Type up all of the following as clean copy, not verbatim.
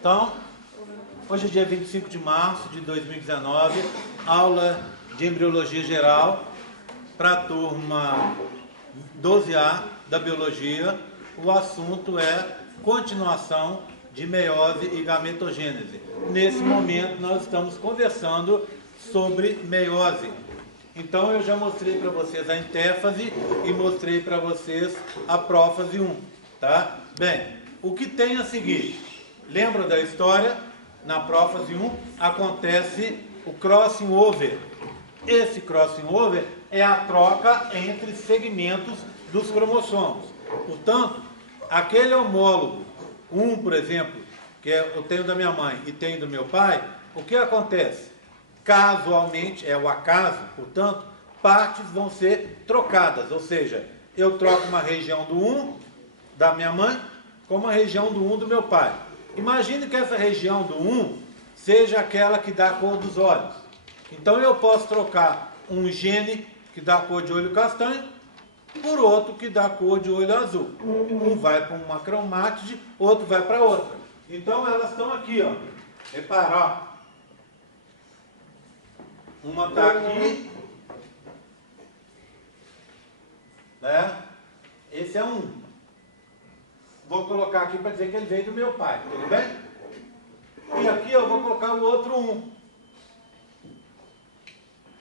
Então, hoje é dia 25 de março de 2019, aula de embriologia geral para a turma 12A da biologia. O assunto é continuação de meiose e gametogênese. Nesse momento nós estamos conversando sobre meiose. Então eu já mostrei para vocês a intéfase e mostrei para vocês a prófase 1, tá? Bem, o que tem a seguir? Lembra da história? Na prófase 1 acontece o crossing over. Esse crossing over é a troca entre segmentos dos cromossomos. Portanto, aquele homólogo 1, por exemplo, que eu tenho da minha mãe e tenho do meu pai, o que acontece? Casualmente, é o acaso, portanto, partes vão ser trocadas, ou seja, eu troco uma região do 1 da minha mãe com uma região do 1 do meu pai. Imagine que essa região do 1 seja aquela que dá a cor dos olhos. Então eu posso trocar um gene que dá a cor de olho castanho por outro que dá a cor de olho azul. Um vai para uma cromátide, outro vai para outra. Então elas estão aqui, ó. Repara, ó. Uma está aqui, né? Esse é um. Vou colocar aqui para dizer que ele veio do meu pai, tudo bem? E aqui eu vou colocar o outro 1.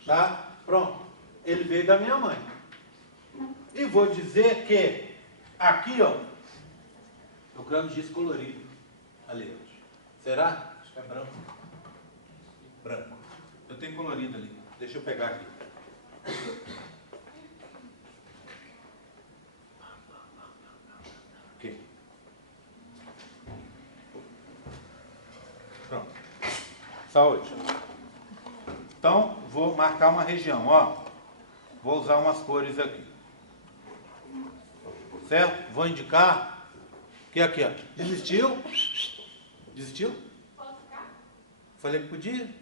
Tá? Pronto. Ele veio da minha mãe. E vou dizer que aqui, ó, procurando giz colorido. Ali. Será? Acho que é branco. Branco. Eu tenho colorido ali. Deixa eu pegar aqui. Ok. Pronto. Saúde. Então, vou marcar uma região, ó. Vou usar umas cores aqui. Certo? Vou indicar que aqui, ó. Desistiu? Desistiu? Posso ficar? Falei que podia.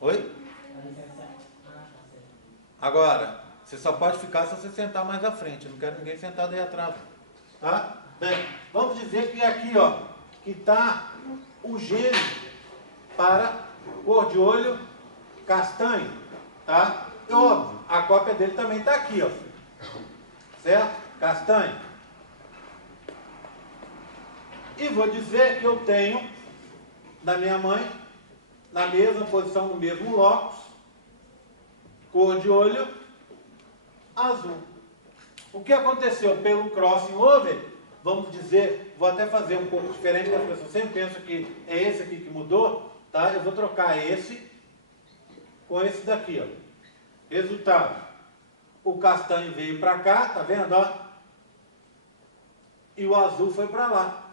Oi? Agora, você só pode ficar se você sentar mais à frente. Eu não quero ninguém sentado aí atrás. Tá? Bem, vamos dizer que aqui, ó, que está o gene para cor de olho castanho. Tá? E óbvio, a cópia dele também está aqui, ó. Certo? Castanho. E vou dizer que eu tenho da minha mãe, na mesma posição, no mesmo locus, cor de olho azul. O que aconteceu pelo crossing over, vamos dizer, vou até fazer um pouco diferente, porque as pessoas sempre pensam que é esse aqui que mudou, tá? Eu vou trocar esse com esse daqui, ó. Resultado, o castanho veio para cá, tá vendo, ó? E o azul foi para lá.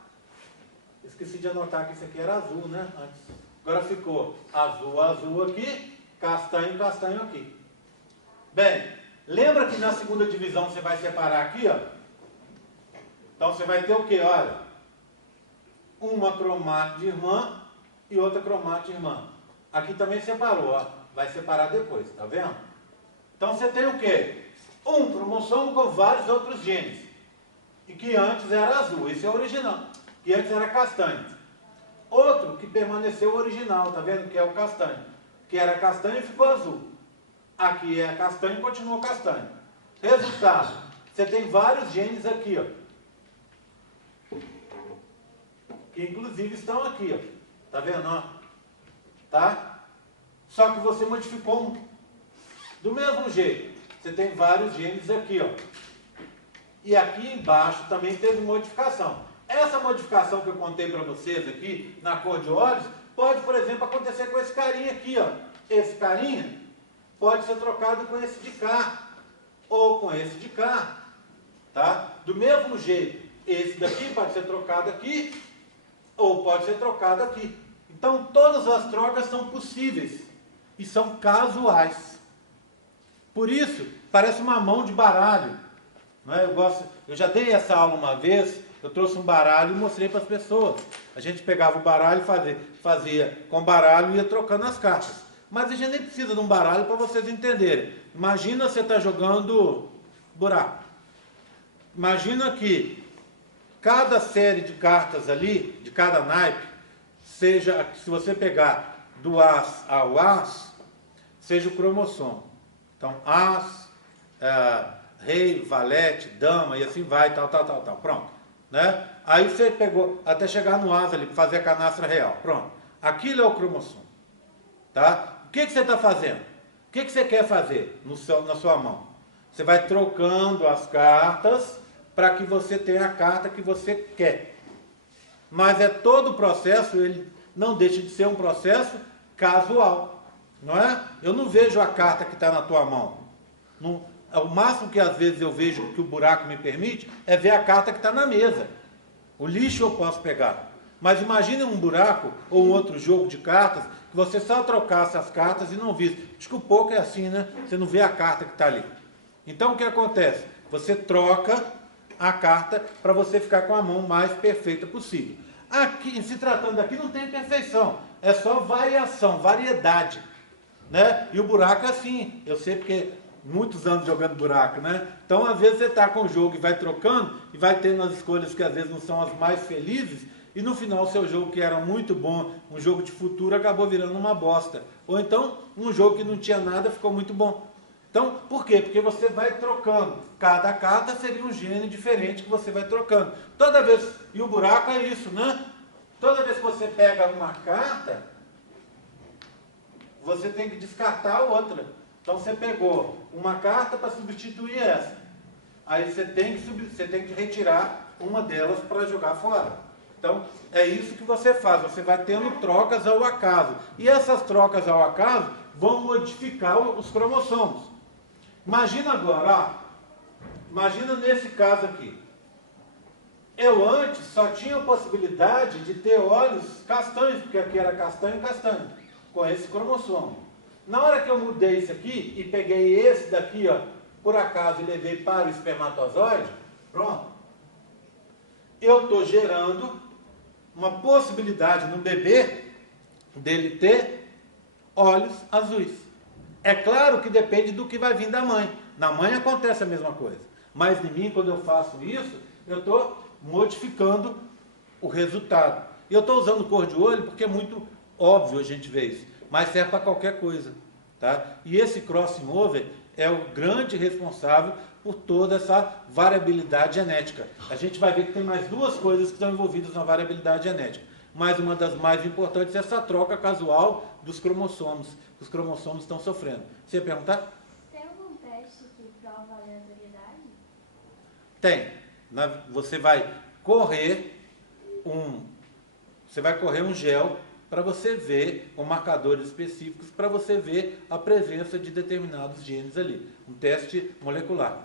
Esqueci de anotar que isso aqui era azul, né? Antes. Agora ficou azul, azul aqui, castanho, castanho aqui. Bem, lembra que na segunda divisão você vai separar aqui, ó? Então você vai ter o quê? Olha, uma cromátide irmã e outra cromátide irmã. Aqui também separou, ó. Vai separar depois, tá vendo? Então você tem o quê? Um cromossomo com vários outros genes. E que antes era azul, esse é o original. Que antes era castanho. Outro que permaneceu original, tá vendo? Que é o castanho. Que era castanho e ficou azul. Aqui é castanho e continuou castanho. Resultado, você tem vários genes aqui, ó. Que inclusive estão aqui, ó. Tá vendo, ó? Tá? Só que você modificou um. Do mesmo jeito, você tem vários genes aqui, ó. E aqui embaixo também teve modificação. Essa modificação que eu contei para vocês aqui, na cor de olhos, pode, por exemplo, acontecer com esse carinha aqui, ó. Esse carinha pode ser trocado com esse de cá, ou com esse de cá, tá? Do mesmo jeito, esse daqui pode ser trocado aqui, ou pode ser trocado aqui. Então, todas as trocas são possíveis e são casuais. Por isso, parece uma mão de baralho. Não é? Eu já dei essa aula uma vez, eu trouxe um baralho e mostrei para as pessoas. A gente pegava o baralho e fazia com baralho e ia trocando as cartas. Mas a gente nem precisa de um baralho para vocês entenderem. Imagina você estar jogando buraco. imagina que cada série de cartas ali, de cada naipe, seja, se você pegar do As ao As, seja o cromossomo. Então, As, Rei, Valete, Dama, e assim vai, tal. Pronto. Né? Aí você pegou, até chegar no As ali, para fazer a canastra real. Pronto. Aquilo é o cromossomo. Tá? O que você está fazendo? O que você quer fazer na sua mão? Você vai trocando as cartas para que você tenha a carta que você quer. Mas é todo o processo, ele não deixa de ser um processo casual. Não é? Eu não vejo a carta que está na tua mão. Não, o máximo que às vezes eu vejo que o buraco me permite é ver a carta que está na mesa. O lixo eu posso pegar. Mas imagine um buraco ou um outro jogo de cartas que você só trocasse as cartas e não visse. Acho que o poker é assim, né? Você não vê a carta que está ali. Então o que acontece? Você troca a carta para você ficar com a mão mais perfeita possível. Aqui, se tratando daqui, não tem perfeição. É só variação, variedade. Né? E o buraco é assim. Eu sei porque muitos anos jogando buraco, né? Então às vezes você está com o jogo e vai trocando e vai tendo as escolhas que às vezes não são as mais felizes. E no final o seu jogo que era muito bom, um jogo de futuro, acabou virando uma bosta. Ou então um jogo que não tinha nada ficou muito bom. Então, por quê? Porque você vai trocando. Cada carta seria um gênero diferente que você vai trocando. Toda vez, e o buraco é isso, né? Toda vez que você pega uma carta, você tem que descartar outra. Então você pegou uma carta para substituir essa. Aí você tem que retirar uma delas para jogar fora. Então, é isso que você faz, você vai tendo trocas ao acaso. E essas trocas ao acaso vão modificar os cromossomos. Imagina agora, ó, imagina nesse caso aqui. Eu antes só tinha a possibilidade de ter olhos castanhos, porque aqui era castanho, com esse cromossomo. Na hora que eu mudei isso aqui e peguei esse daqui, ó, por acaso, e levei para o espermatozoide, pronto. Eu estou gerando uma possibilidade no bebê dele ter olhos azuis. É claro que depende do que vai vir da mãe. Na mãe acontece a mesma coisa. Mas em mim, quando eu faço isso, eu estou modificando o resultado. E eu estou usando cor de olho porque é muito óbvio a gente ver isso. Mas serve para qualquer coisa. Tá? E esse crossing over é o grande responsável por toda essa variabilidade genética. A gente vai ver que tem mais duas coisas que estão envolvidas na variabilidade genética. Mas uma das mais importantes é essa troca casual dos cromossomos. Os cromossomos estão sofrendo. Você ia perguntar? Tem algum teste que prova a aleatoriedade? Tem. Você vai correr um gel para você ver, com marcadores específicos, para você ver a presença de determinados genes ali. Um teste molecular.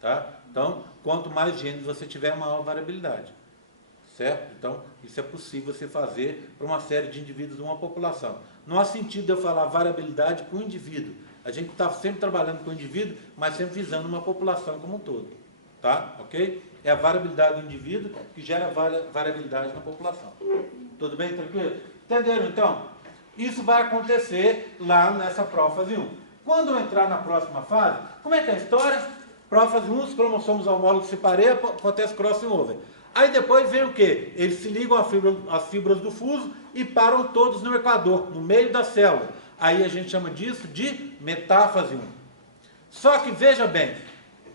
Tá? Então, quanto mais genes você tiver, maior variabilidade. Certo? Então, isso é possível você fazer para uma série de indivíduos de uma população. Não há sentido de eu falar variabilidade com o indivíduo. A gente está sempre trabalhando com o indivíduo, mas sempre visando uma população como um todo. Tá? Ok? É a variabilidade do indivíduo que gera variabilidade na população. Tudo bem? Tranquilo? Entenderam, então? Isso vai acontecer lá nessa prófase 1. Quando eu entrar na próxima fase, como é que é a história? Prófase 1, os cromossomos homólogos se pareiam, acontece crossing over. Aí depois vem o quê? Eles se ligam às fibras do fuso e param todos no equador, no meio da célula. Aí a gente chama disso de metáfase 1. Só que veja bem,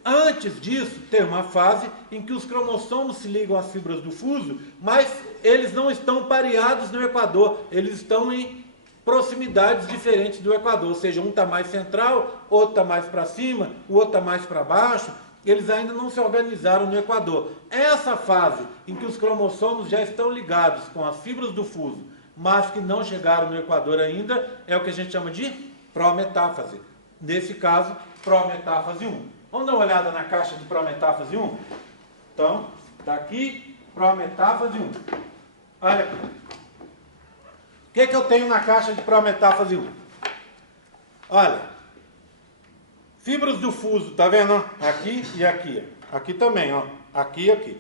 antes disso tem uma fase em que os cromossomos se ligam às fibras do fuso, mas eles não estão pareados no equador, eles estão em proximidades diferentes do equador, ou seja, um está mais central, outro está mais para cima, o outro está mais para baixo. Eles ainda não se organizaram no equador. Essa fase em que os cromossomos já estão ligados com as fibras do fuso, mas que não chegaram no equador ainda, é o que a gente chama de prometáfase. Nesse caso, prometáfase 1. Vamos dar uma olhada na caixa de prometáfase 1? Então, está aqui, prometáfase 1. Olha aqui. O que eu tenho na caixa de prometáfase 1? Olha. Fibras do fuso, tá vendo? Aqui e aqui. Aqui também, ó. Aqui e aqui.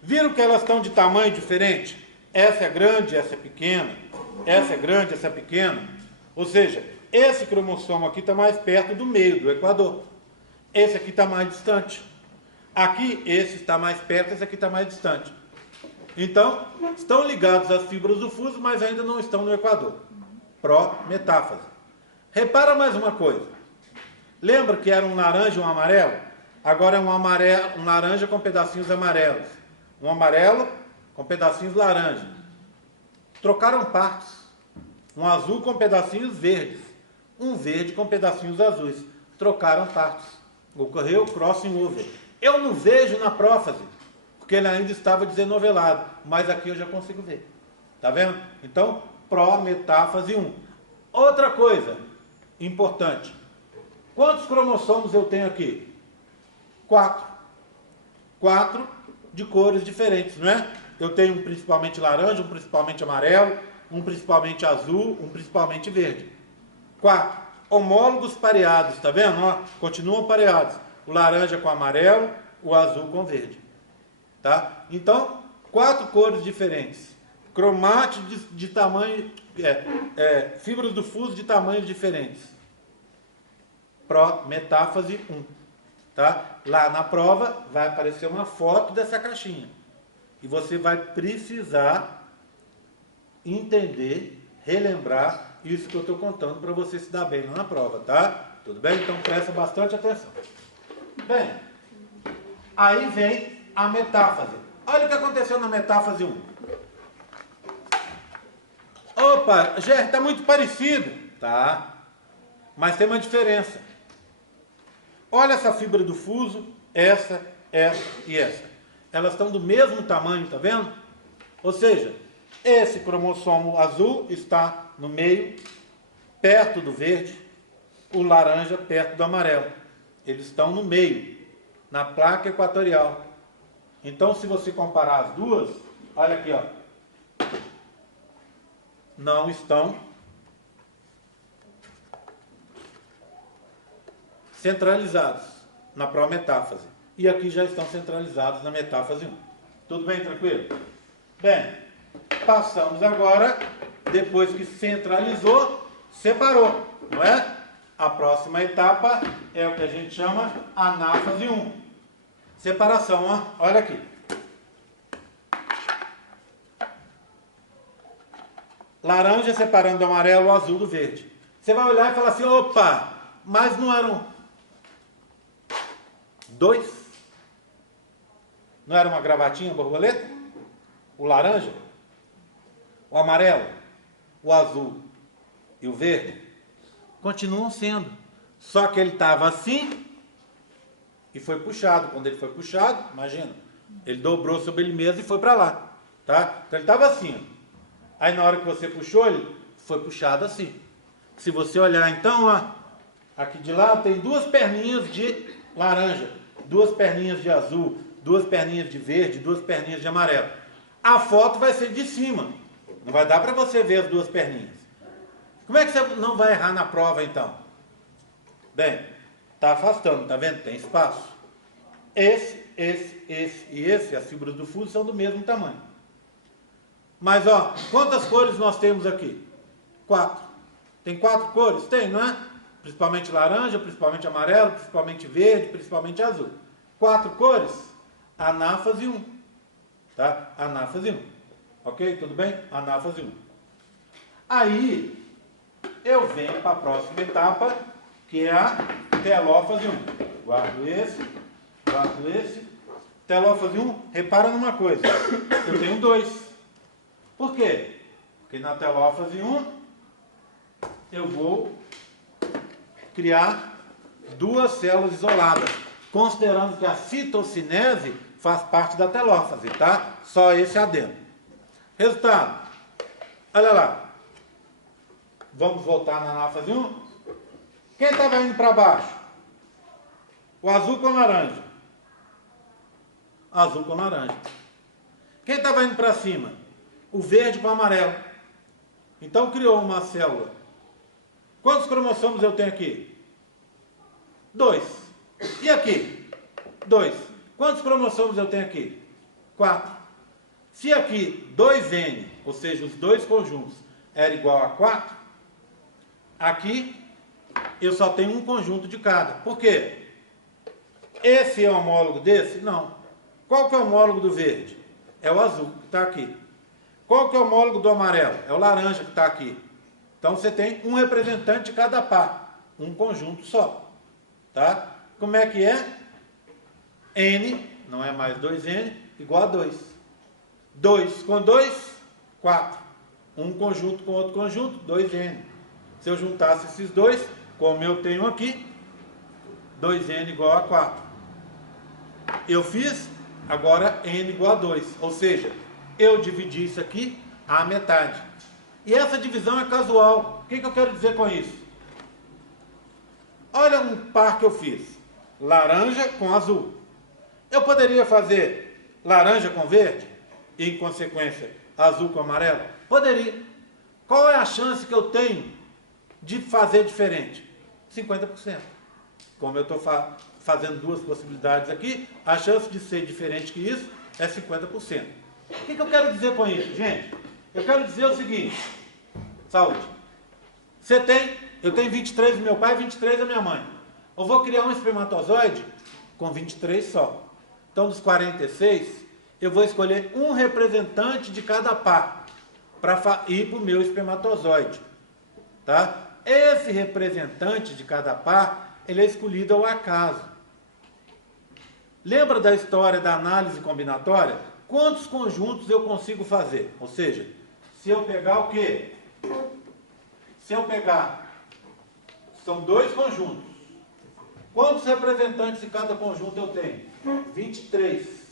Viram que elas estão de tamanho diferente? Essa é grande, essa é pequena. Essa é grande, essa é pequena. Ou seja, esse cromossomo aqui está mais perto do meio, do equador. Esse aqui está mais distante. Aqui, esse está mais perto, esse aqui está mais distante. Então, estão ligados às fibras do fuso, mas ainda não estão no equador. Pró-metáfase. Repara mais uma coisa. Lembra que era um laranja e um amarelo? Agora é um laranja com pedacinhos amarelos. Um amarelo com pedacinhos laranja. Trocaram partes. Um azul com pedacinhos verdes. Um verde com pedacinhos azuis. Trocaram partes. Ocorreu crossing over. Eu não vejo na prófase, porque ele ainda estava desenovelado, mas aqui eu já consigo ver. Tá vendo? Então, pró-metáfase 1. Outra coisa importante. Quantos cromossomos eu tenho aqui? 4. 4 de cores diferentes, não é? Eu tenho um principalmente laranja, um principalmente amarelo, um principalmente azul, um principalmente verde. 4. Homólogos pareados, tá vendo? Ó, continuam pareados. O laranja com amarelo, o azul com verde. Tá? Então, 4 cores diferentes. Cromátidos de tamanho, fibras do fuso de tamanhos diferentes. Pró-metáfase 1. Tá? Lá na prova vai aparecer uma foto dessa caixinha. E você vai precisar entender, relembrar isso que eu estou contando para você se dar bem lá na prova, tá? Tudo bem? Então presta bastante atenção. Bem, aí vem a metáfase. Olha o que aconteceu na metáfase 1. Opa, já está muito parecido. Tá, mas tem uma diferença. Olha essa fibra do fuso, essa e essa. Elas estão do mesmo tamanho, tá vendo? Ou seja, esse cromossomo azul está no meio, perto do verde, o laranja perto do amarelo. Eles estão no meio, na placa equatorial. Então, se você comparar as duas, olha aqui, ó. Não estão centralizados na pró-metáfase. E aqui já estão centralizados na metáfase 1. Tudo bem, tranquilo? Bem, passamos agora, depois que centralizou, separou, não é? A próxima etapa é o que a gente chama anáfase 1. Separação, ó. Olha aqui. Laranja separando o amarelo, o azul do verde. Você vai olhar e falar assim, opa, mas não eram 2? Não era uma gravatinha borboleta? O laranja, o amarelo, o azul e o verde continuam sendo. Só que ele estava assim e foi puxado. Quando ele foi puxado, imagina, ele dobrou sobre ele mesmo e foi para lá. Tá? Então ele estava assim. Ó. Aí na hora que você puxou, ele foi puxado assim. Se você olhar então, ó, aqui de lado tem 2 perninhas de laranja, 2 perninhas de azul, 2 perninhas de verde, 2 perninhas de amarelo. A foto vai ser de cima. Não vai dar para você ver as 2 perninhas. Como é que você não vai errar na prova, então? Bem, está afastando, tá vendo? Tem espaço. Esse e esse, as fibras do fuso, são do mesmo tamanho. Mas, ó, quantas cores nós temos aqui? 4. Tem 4 cores? Tem, não é? Principalmente laranja, principalmente amarelo, principalmente verde, principalmente azul. 4 cores? Anáfase 1. Tá? Anáfase 1. Ok? Tudo bem? Anáfase 1. Aí, eu venho para a próxima etapa, que é a telófase 1. Guardo esse. Telófase 1, repara numa coisa. Eu tenho 2. Por quê? Porque na telófase 1, eu vou criar 2 células isoladas, considerando que a citocinese faz parte da telófase, tá? Só esse adendo. Resultado. Olha lá. Vamos voltar na anáfase 1. Quem estava indo para baixo? O azul com laranja. Azul com laranja. Quem estava indo para cima? O verde com amarelo. Então criou uma célula. Quantos cromossomos eu tenho aqui? 2. E aqui? 2. Quantos cromossomos eu tenho aqui? 4. Se aqui 2N, ou seja, os 2 conjuntos, era igual a 4, aqui eu só tenho um conjunto de cada. Por quê? Esse é homólogo desse? Não. Qual que é o homólogo do verde? É o azul, que está aqui. Qual que é o homólogo do amarelo? É o laranja, que está aqui. Então, você tem um representante de cada par. Um conjunto só. Tá? Como é que é? N, não é mais 2N, igual a 2. 2 com 2, 4. Um conjunto com outro conjunto, 2N. Se eu juntasse esses dois, como eu tenho aqui, 2N igual a 4. Eu fiz, agora N igual a 2. Ou seja, eu dividi isso aqui à metade. E essa divisão é casual. O que eu quero dizer com isso? Olha um par que eu fiz. Laranja com azul. Eu poderia fazer laranja com verde? E, em consequência, azul com amarelo? Poderia. Qual é a chance que eu tenho de fazer diferente? 50%. Como eu estou fazendo duas possibilidades aqui, a chance de ser diferente que isso é 50%. O que eu quero dizer com isso, gente? Eu quero dizer o seguinte. Saúde. Eu tenho 23 do meu pai e 23 da minha mãe. Eu vou criar um espermatozoide com 23 só. Então, dos 46, eu vou escolher um representante de cada par para ir para o meu espermatozoide. Tá? Esse representante de cada par, ele é escolhido ao acaso. Lembra da história da análise combinatória? Quantos conjuntos eu consigo fazer? Ou seja, se eu pegar o quê? Se eu pegar, são dois conjuntos. Quantos representantes de cada conjunto eu tenho? 23.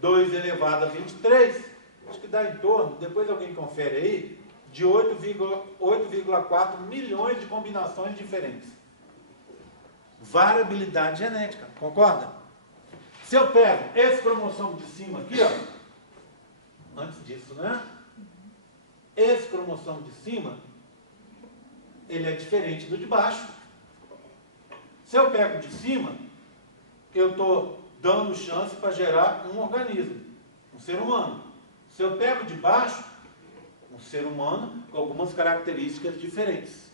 2 elevado a 23, acho que dá em torno, depois alguém confere aí, de 8,4 milhões de combinações diferentes. Variabilidade genética, concorda? Se eu pego esse cromossomo de cima aqui, ó, antes disso, né? Esse cromossomo de cima, ele é diferente do de baixo. Se eu pego de cima, eu estou dando chance para gerar um organismo, um ser humano. Se eu pego de baixo, um ser humano com algumas características diferentes.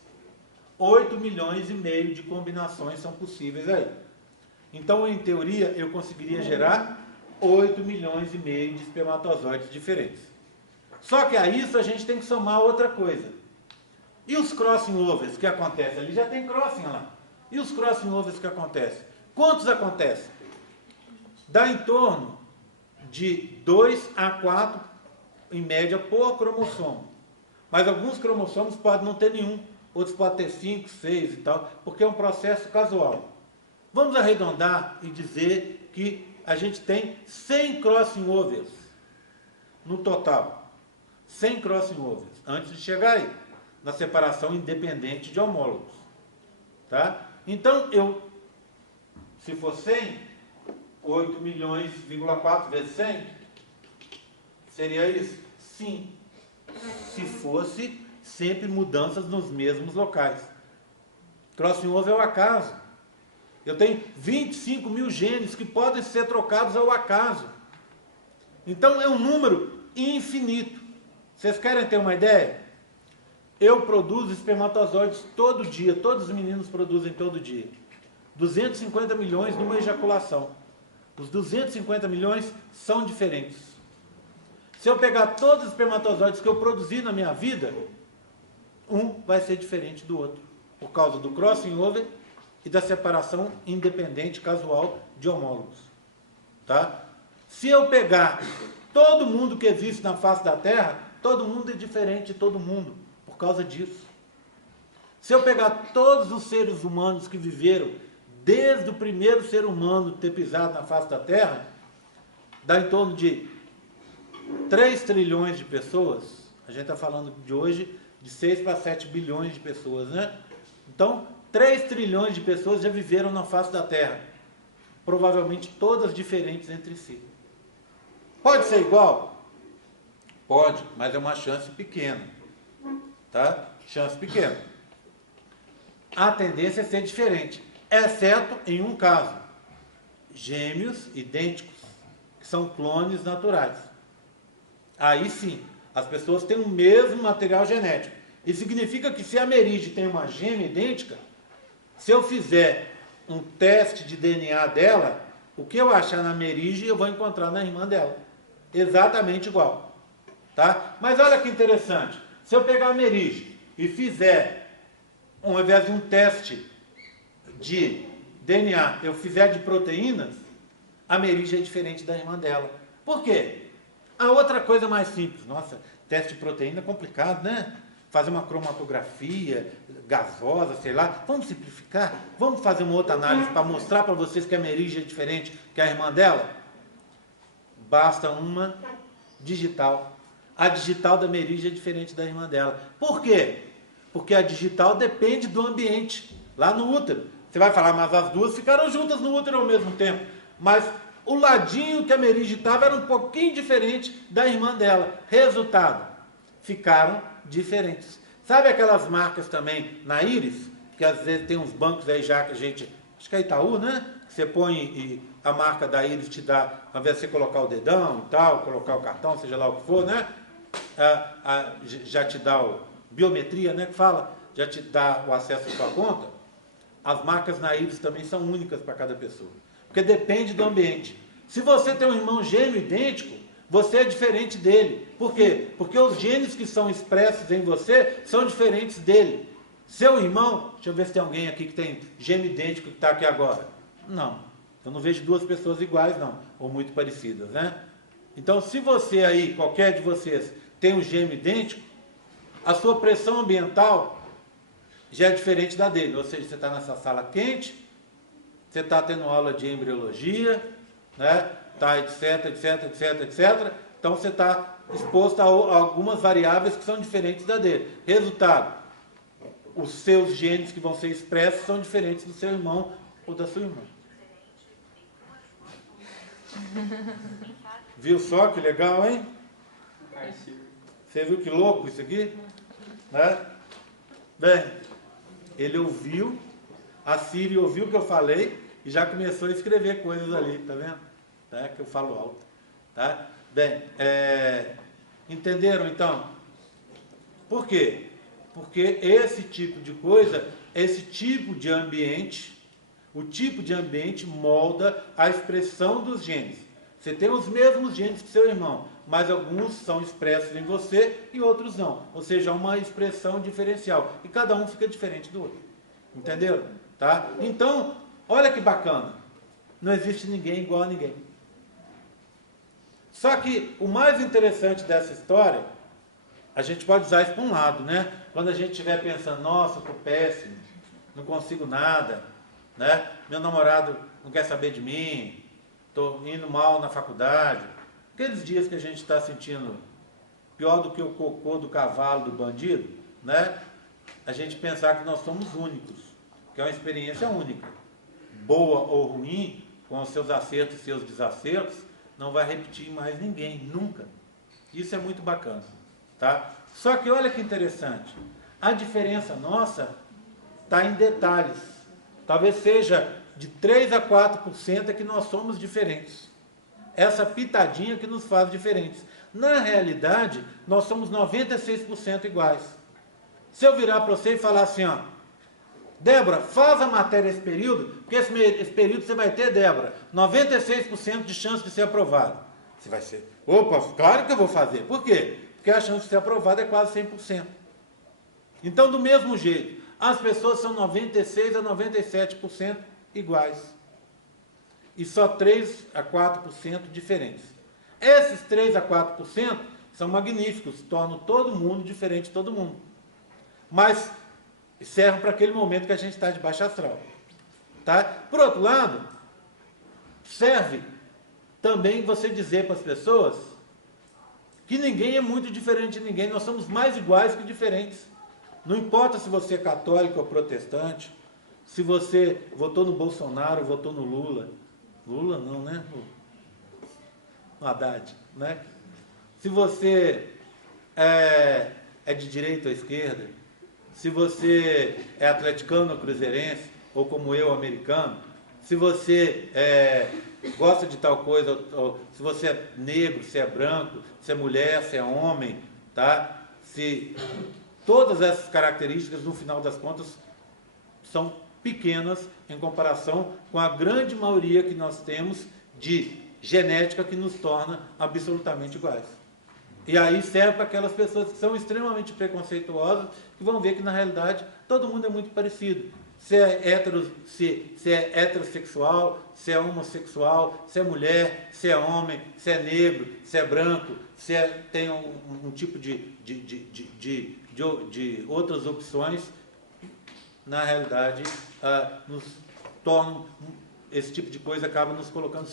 8 milhões e meio de combinações são possíveis aí. Então, em teoria, eu conseguiria gerar 8 milhões e meio de espermatozoides diferentes. Só que a isso a gente tem que somar outra coisa. E os crossing overs que acontecem? Ali já tem crossing lá. E os crossing overs que acontecem? Quantos acontecem? Dá em torno de 2 a 4, em média, por cromossomo. Mas alguns cromossomos podem não ter nenhum. Outros podem ter 5, 6 e tal, porque é um processo casual. Vamos arredondar e dizer que a gente tem 100 crossing overs no total. 100 crossing overs, antes de chegar aí, na separação independente de homólogos. Tá? Então, se for 100, 8 milhões,4 vezes 100, seria isso? Sim. Se fosse sempre mudanças nos mesmos locais. Crossing over é o acaso. Eu tenho 25 mil genes que podem ser trocados ao acaso. Então, é um número infinito. Vocês querem ter uma ideia? Eu produzo espermatozoides todo dia, todos os meninos produzem todo dia. 250 milhões numa ejaculação. Os 250 milhões são diferentes. Se eu pegar todos os espermatozoides que eu produzi na minha vida, um vai ser diferente do outro, por causa do crossing over e da separação independente casual de homólogos. Tá? Se eu pegar todo mundo que existe na face da Terra, todo mundo é diferente de todo mundo, por causa disso. Se eu pegar todos os seres humanos que viveram, desde o primeiro ser humano ter pisado na face da Terra, dá em torno de 3 trilhões de pessoas. A gente está falando de hoje de 6 para 7 bilhões de pessoas, né? Então, 3 trilhões de pessoas já viveram na face da Terra. Provavelmente todas diferentes entre si. Pode ser igual? Pode, mas é uma chance pequena. Tá? Chance pequena. A tendência é ser diferente, exceto em um caso. Gêmeos idênticos, que são clones naturais. Aí sim, as pessoas têm o mesmo material genético. Isso significa que se a Merige tem uma gêmea idêntica, se eu fizer um teste de DNA dela, o que eu achar na Merige, eu vou encontrar na irmã dela. Exatamente igual. Tá? Mas olha que interessante. Se eu pegar a Merige e fizer, ao invés de um teste de DNA, eu fizer de proteínas, a Merige é diferente da irmã dela. Por quê? A outra coisa mais simples. Nossa, teste de proteína é complicado, né? Fazer uma cromatografia gasosa, sei lá. Vamos simplificar? Vamos fazer uma outra análise para mostrar para vocês que a Merige é diferente que a irmã dela? Basta uma digital. A digital da Merige é diferente da irmã dela. Por quê? Porque a digital depende do ambiente, lá no útero. Você vai falar, mas as duas ficaram juntas no útero ao mesmo tempo. Mas o ladinho que a Merige estava era um pouquinho diferente da irmã dela. Resultado, ficaram diferentes. Sabe aquelas marcas também na íris? Que às vezes tem uns bancos aí já que a gente... Acho que é Itaú, né? Você põe e a marca da íris te dá, ao invés de você colocar o dedão e tal, colocar o cartão, seja lá o que for, né? Já te dá o biometria, né? Que fala, já te dá o acesso à sua conta. As marcas na íris também são únicas para cada pessoa. Porque depende do ambiente. Se você tem um irmão gêmeo idêntico, você é diferente dele. Por quê? Porque os genes que são expressos em você são diferentes dele. Seu irmão, deixa eu ver se tem alguém aqui que tem gêmeo idêntico que está aqui agora. Não. Eu não vejo duas pessoas iguais, não. Ou muito parecidas, né? Então, se você aí, qualquer de vocês, tem um gêmeo idêntico, a sua pressão ambiental já é diferente da dele. Ou seja, você está nessa sala quente, você está tendo aula de embriologia, né? Tá, etc, etc, etc, etc. Então você está exposto a algumas variáveis que são diferentes da dele. Resultado, os seus genes que vão ser expressos são diferentes do seu irmão ou da sua irmã. Viu só que legal, hein? Você viu que louco isso aqui? Né? Bem, ele ouviu, a Siri ouviu o que eu falei e já começou a escrever coisas ali, tá vendo? Tá? Que eu falo alto. Tá? Bem, entenderam então? Por quê? Porque esse tipo de coisa, esse tipo de ambiente, o tipo de ambiente molda a expressão dos genes. Você tem os mesmos genes que seu irmão, mas alguns são expressos em você e outros não. Ou seja, uma expressão diferencial. E cada um fica diferente do outro. Entenderam? Tá? Então, olha que bacana. Não existe ninguém igual a ninguém. Só que o mais interessante dessa história, a gente pode usar isso para um lado, né? Quando a gente estiver pensando, nossa, estou péssimo, não consigo nada, né? Meu namorado não quer saber de mim, estou indo mal na faculdade. Aqueles dias que a gente está sentindo pior do que o cocô do cavalo do bandido, né? A gente pensar que nós somos únicos, que é uma experiência única. Boa ou ruim, com os seus acertos e seus desacertos, não vai repetir mais ninguém, nunca. Isso é muito bacana, tá? Só que olha que interessante, a diferença nossa está em detalhes. Talvez seja de 3 a 4% é que nós somos diferentes. Essa pitadinha que nos faz diferentes. Na realidade, nós somos 96% iguais. Se eu virar para você e falar assim, ó, Débora, faz a matéria esse período, porque esse período você vai ter, Débora, 96% de chance de ser aprovado. Você vai ser, opa, claro que eu vou fazer. Por quê? Porque a chance de ser aprovado é quase 100%. Então, do mesmo jeito, as pessoas são 96% a 97% iguais. E só 3 a 4% diferentes. Esses 3 a 4% são magníficos, tornam todo mundo diferente de todo mundo. Mas servem para aquele momento que a gente está de baixa astral. Tá? Por outro lado, serve também você dizer para as pessoas que ninguém é muito diferente de ninguém, nós somos mais iguais que diferentes. Não importa se você é católico ou protestante, se você votou no Bolsonaro ou votou no Lula. Lula não, né? No Haddad, né? Se você é de direita ou esquerda, se você é atleticano ou cruzeirense, ou como eu, americano, se você gosta de tal coisa, ou se você é negro, se é branco, se é mulher, se é homem, tá? Se todas essas características, no final das contas, são pequenas em comparação com a grande maioria que nós temos de genética que nos torna absolutamente iguais. E aí serve para aquelas pessoas que são extremamente preconceituosas, que vão ver que na realidade todo mundo é muito parecido. Se é heterossexual, se é homossexual, se é mulher, se é homem, se é negro, se é branco, se tem um tipo de outras opções, na realidade, nos tornam, esse tipo de coisa acaba nos colocando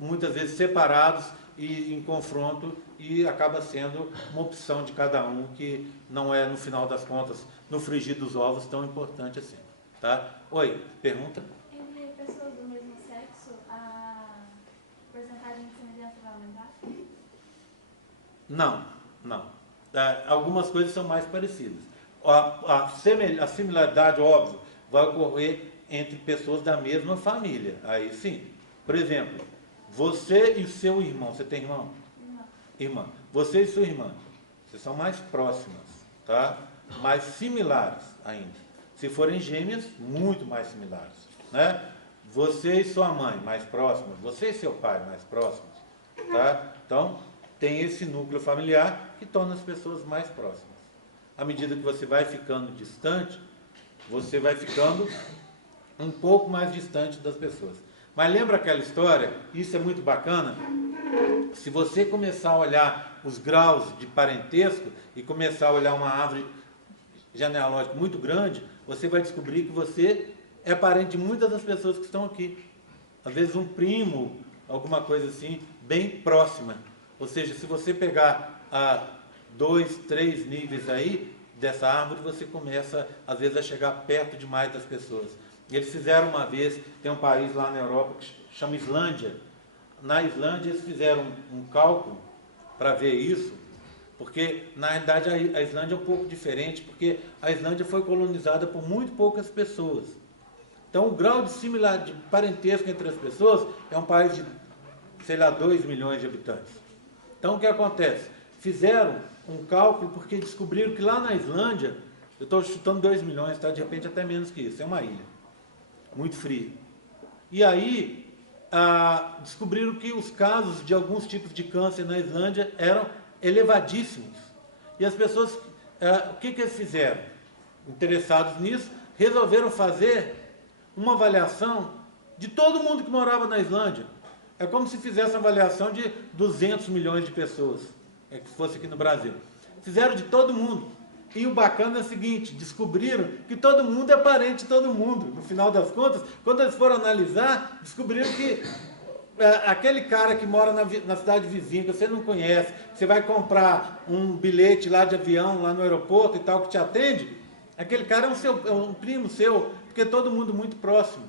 muitas vezes separados e em confronto, e acaba sendo uma opção de cada um que não é, no final das contas, no frigir dos ovos, tão importante assim. Tá? Oi, pergunta? Entre pessoas do mesmo sexo, a porcentagem de semelhança vai aumentar? Não. Algumas coisas são mais parecidas. A similaridade, óbvio, vai ocorrer entre pessoas da mesma família. Aí sim. Por exemplo, você e seu irmão. Você tem irmão? Não. Irmã. Você e sua irmã. Vocês são mais próximas, tá? Mais similares ainda. Se forem gêmeas, muito mais similares, né? Você e sua mãe, mais próximas. Você e seu pai, mais próximos, tá? Então, tem esse núcleo familiar que torna as pessoas mais próximas. À medida que você vai ficando distante, você vai ficando um pouco mais distante das pessoas. Mas lembra aquela história? Isso é muito bacana. Se você começar a olhar os graus de parentesco e começar a olhar uma árvore genealógica muito grande, você vai descobrir que você é parente de muitas das pessoas que estão aqui. Às vezes um primo, alguma coisa assim, bem próxima. Ou seja, se você pegar 2, 3 níveis aí dessa árvore, você começa, às vezes, a chegar perto demais das pessoas. Eles fizeram uma vez, tem um país lá na Europa que chama Islândia. Na Islândia eles fizeram um cálculo para ver isso, porque na realidade a Islândia é um pouco diferente, porque a Islândia foi colonizada por muito poucas pessoas. Então o grau de similaridade, de parentesco entre as pessoas é um país de, sei lá, 2 milhões de habitantes. Então o que acontece? Fizeram um cálculo porque descobriram que lá na Islândia, eu estou chutando 2 milhões, tá? De repente até menos que isso, é uma ilha muito fria. E aí descobriram que os casos de alguns tipos de câncer na Islândia eram elevadíssimos. E as pessoas, o que eles fizeram? Interessados nisso, resolveram fazer uma avaliação de todo mundo que morava na Islândia. É como se fizesse uma avaliação de 200 milhões de pessoas, que fosse aqui no Brasil. Fizeram de todo mundo. E o bacana é o seguinte, descobriram que todo mundo é parente de todo mundo. No final das contas, quando eles foram analisar, descobriram que aquele cara que mora na cidade vizinha, que você não conhece, você vai comprar um bilhete lá de avião, lá no aeroporto e tal, que te atende, aquele cara é um primo seu, porque é todo mundo muito próximo.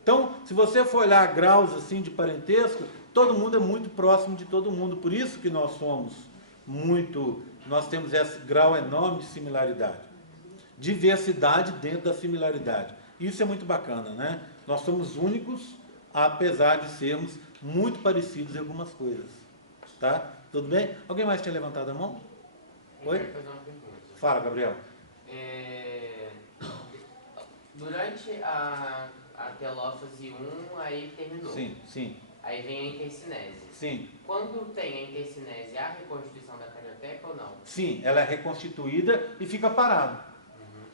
Então, se você for olhar graus assim de parentesco, todo mundo é muito próximo de todo mundo. Por isso que nós temos esse grau enorme de similaridade. Diversidade dentro da similaridade. Isso é muito bacana, né? Nós somos únicos, apesar de sermos muito parecidos em algumas coisas. Tá? Tudo bem? Alguém mais tinha levantado a mão? Oi? Eu quero fazer uma pergunta. Fala, Gabriel. Durante a telófase 1, aí terminou. Sim. Aí vem a intercinese. Sim. Quando tem a intercinese, há a reconstituição da carioteca ou não? Sim, ela é reconstituída e fica parada.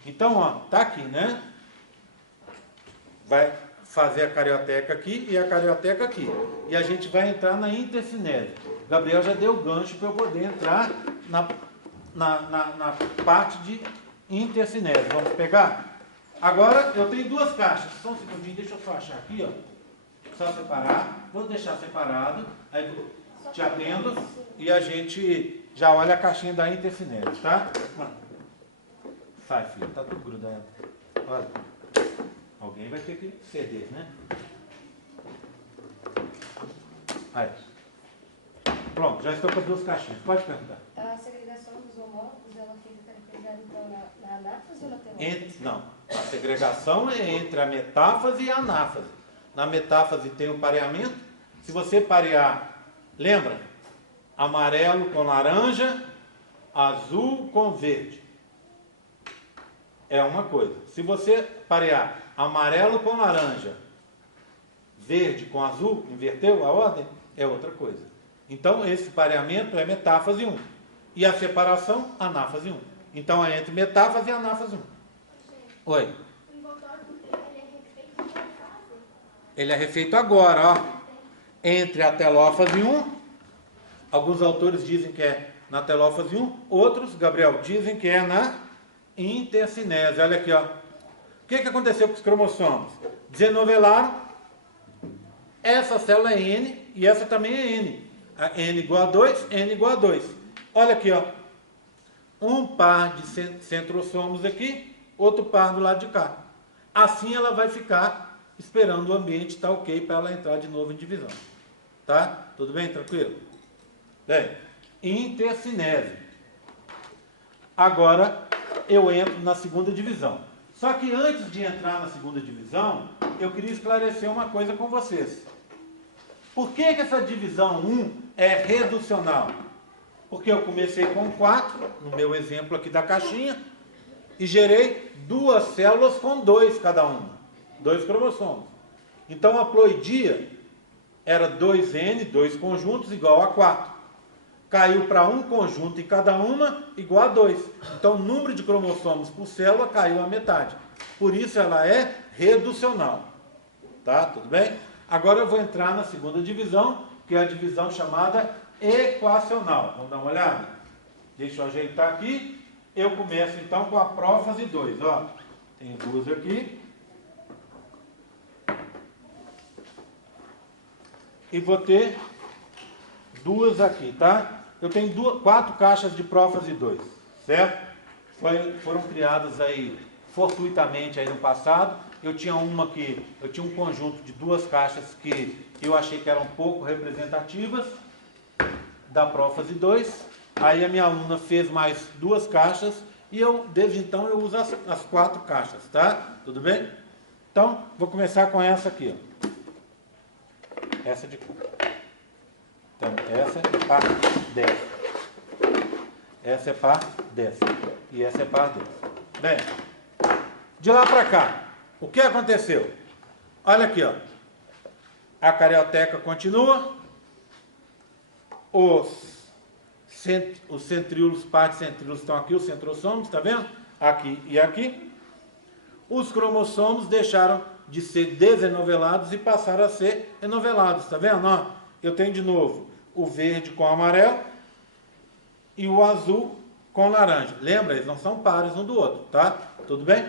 Então, ó, tá aqui, né? Vai fazer a carioteca aqui e a carioteca aqui. E a gente vai entrar na intercinese. Gabriel já deu o gancho para eu poder entrar na parte de intercinese. Vamos pegar? Agora, eu tenho 2 caixas. Só um segundinho, deixa eu só achar aqui, ó. Só separar. Vou deixar separado. Aí te atendo e a gente já olha a caixinha da intercinese, tá? Sai, filho. Tá tudo grudado. Olha. Alguém vai ter que ceder, né? Aí. Pronto, já estou com as 2 caixinhas. Pode perguntar. A segregação dos homólogos, ela fica caracterizada então na anáfase ou na telófase? Não. A segregação é entre a metáfase e a anáfase. Na metáfase tem o pareamento. Se você parear, lembra? Amarelo com laranja, azul com verde. É uma coisa. Se você parear amarelo com laranja, verde com azul, inverteu a ordem? É outra coisa. Então, esse pareamento é metáfase 1. E a separação, anáfase 1. Então, é entre metáfase e anáfase 1. Oi. O envoltório, ele é refeito em qual fase? Ele é refeito agora, ó. Entre a telófase 1, alguns autores dizem que é na telófase 1, outros, Gabriel, dizem que é na intercinese. Olha aqui, ó. O que aconteceu com os cromossomos? Desenovelaram. Essa célula é N e essa também é N. A N igual a 2, N igual a 2. Olha aqui, ó. Um par de centrossomos aqui, outro par do lado de cá. Assim ela vai ficar esperando o ambiente estar ok para ela entrar de novo em divisão. Tá? Tudo bem? Tranquilo? Bem, intercinese. Agora eu entro na segunda divisão. Só que antes de entrar na segunda divisão, eu queria esclarecer uma coisa com vocês. Por que essa divisão 1 é reducional? Porque eu comecei com 4, no meu exemplo aqui da caixinha, e gerei 2 células com 2 cada uma. 2 cromossomos. Então a ploidia era 2N, 2 conjuntos, igual a 4. Caiu para um conjunto em cada uma, igual a 2. Então o número de cromossomos por célula caiu à metade. Por isso ela é reducional. Tá? Tudo bem? Agora eu vou entrar na segunda divisão, que é a divisão chamada equacional. Vamos dar uma olhada? Deixa eu ajeitar aqui. Eu começo então com a prófase 2. Ó, tem 2 aqui. E vou ter 2 aqui, tá? Eu tenho 4 caixas de prófase 2, certo? Foram criadas aí fortuitamente aí no passado. Eu tinha um conjunto de 2 caixas que eu achei que eram pouco representativas da prófase 2. Aí a minha aluna fez mais 2 caixas e eu, desde então, eu uso as 4 caixas, tá? Tudo bem? Então, vou começar com essa aqui, ó. Essa de cá. Então, essa é par dessa. Essa é par dessa. E essa é par dessa. Bem, de lá para cá, o que aconteceu? Olha aqui, ó. A carioteca continua. Os centríolos, partes centríolos estão aqui, os centrossomos, está vendo? Aqui e aqui. Os cromossomos deixaram de ser desenovelados e passaram a ser enovelados, está vendo? Ó, eu tenho de novo o verde com o amarelo e o azul com o laranja. Lembra? Eles não são pares um do outro, tá? Tudo bem?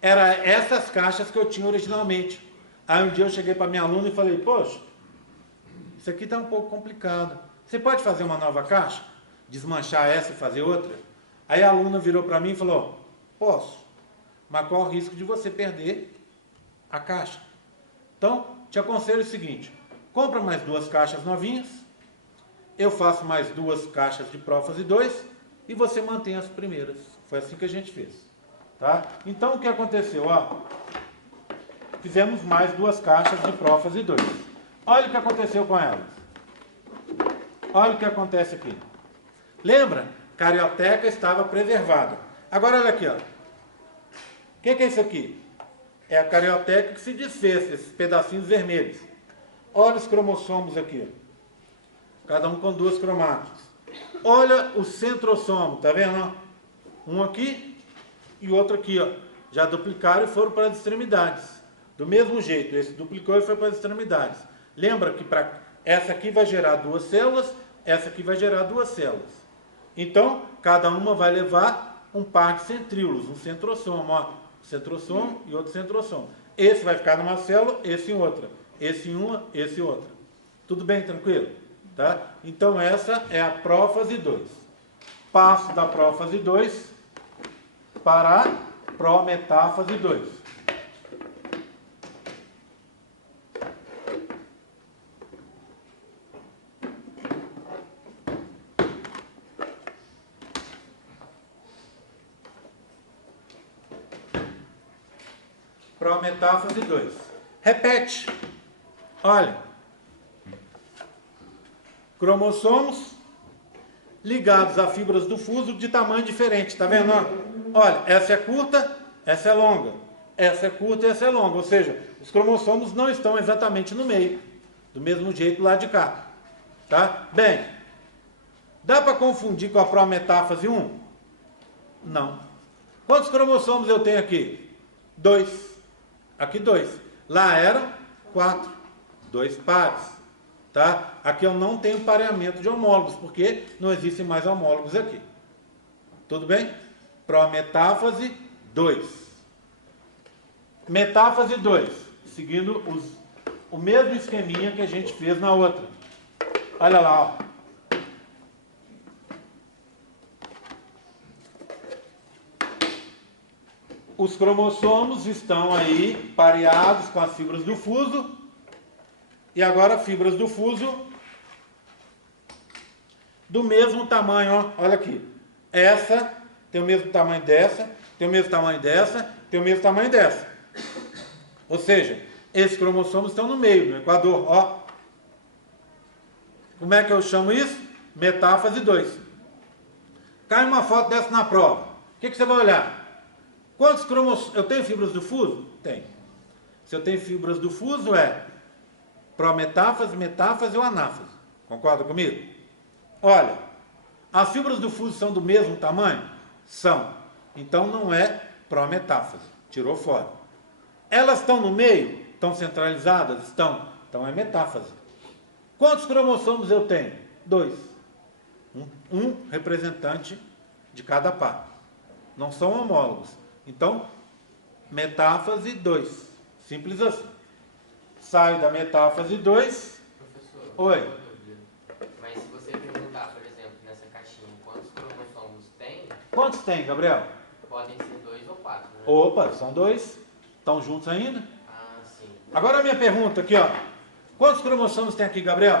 Era essas caixas que eu tinha originalmente. Aí um dia eu cheguei para minha aluna e falei, poxa, isso aqui está um pouco complicado. Você pode fazer uma nova caixa? Desmanchar essa e fazer outra? Aí a aluna virou para mim e falou, posso, mas qual o risco de você perder a caixa? Então, te aconselho o seguinte, compra mais 2 caixas novinhas, eu faço mais 2 caixas de prófase 2 e você mantém as primeiras. Foi assim que a gente fez. Tá? Então, o que aconteceu? Ó, fizemos mais 2 caixas de prófase 2. Olha o que aconteceu com elas. Olha o que acontece aqui. Lembra? Carioteca estava preservada. Agora, olha aqui. Ó. O que é isso aqui? É a carioteca que se desfez, esses pedacinhos vermelhos. Olha os cromossomos aqui. Cada um com 2 cromáticos. Olha o centrossomo, tá vendo? Ó? Um aqui e outro aqui, ó. Já duplicaram e foram para as extremidades. Do mesmo jeito, esse duplicou e foi para as extremidades. Lembra que essa aqui vai gerar 2 células, essa aqui vai gerar 2 células. Então, cada uma vai levar um par de centríolos, um centrossomo, ó. Centrossomo e outro centrossomo. Esse vai ficar numa célula, esse em outra. Esse em uma, esse em outra. Tudo bem, tranquilo? Tá? Então, essa é a prófase 2. Passo da prófase 2 para a prometáfase 2. Prometáfase 2. Repete. Olha. Cromossomos ligados a fibras do fuso de tamanho diferente. Está vendo? Olha, essa é curta, essa é longa. essa é curta e essa é longa, ou seja, os cromossomos não estão exatamente no meio, do mesmo jeito lá de cá. Tá? Bem, dá para confundir com a prometáfase 1? Não. Quantos cromossomos eu tenho aqui? 2. Aqui 2. Lá eram 4. 2 pares. Tá? Aqui eu não tenho pareamento de homólogos, porque não existem mais homólogos aqui. Tudo bem? Prometáfase 2. Metáfase 2. Seguindo o mesmo esqueminha que a gente fez na outra. Olha lá, ó. Os cromossomos estão aí pareados com as fibras do fuso. E agora fibras do fuso do mesmo tamanho, ó. Olha aqui. Essa tem o mesmo tamanho dessa, tem o mesmo tamanho dessa, tem o mesmo tamanho dessa. Ou seja, esses cromossomos estão no meio, no equador, ó. Como é que eu chamo isso? Metáfase 2. Cai uma foto dessa na prova. O que você vai olhar? Quantos cromossomos? Eu tenho fibras do fuso? Tenho. Se eu tenho fibras do fuso, é prometáfase, metáfase ou anáfase. Concorda comigo? Olha, as fibras do fuso são do mesmo tamanho? São. Então não é prometáfase. Tirou fora. Elas estão no meio? Estão centralizadas? Estão. Então é metáfase. Quantos cromossomos eu tenho? 2. Um representante de cada par. Não são homólogos. Então, metáfase 2. Simples assim. Saio da metáfase 2. Professor, Oi. uma dúvida. Mas se você perguntar, por exemplo, nessa caixinha, quantos cromossomos tem, Quantos tem, Gabriel? podem ser 2 ou 4, né? Opa, são 2. Estão juntos ainda? Ah, sim. Agora a minha pergunta aqui, ó. Quantos cromossomos tem aqui, Gabriel?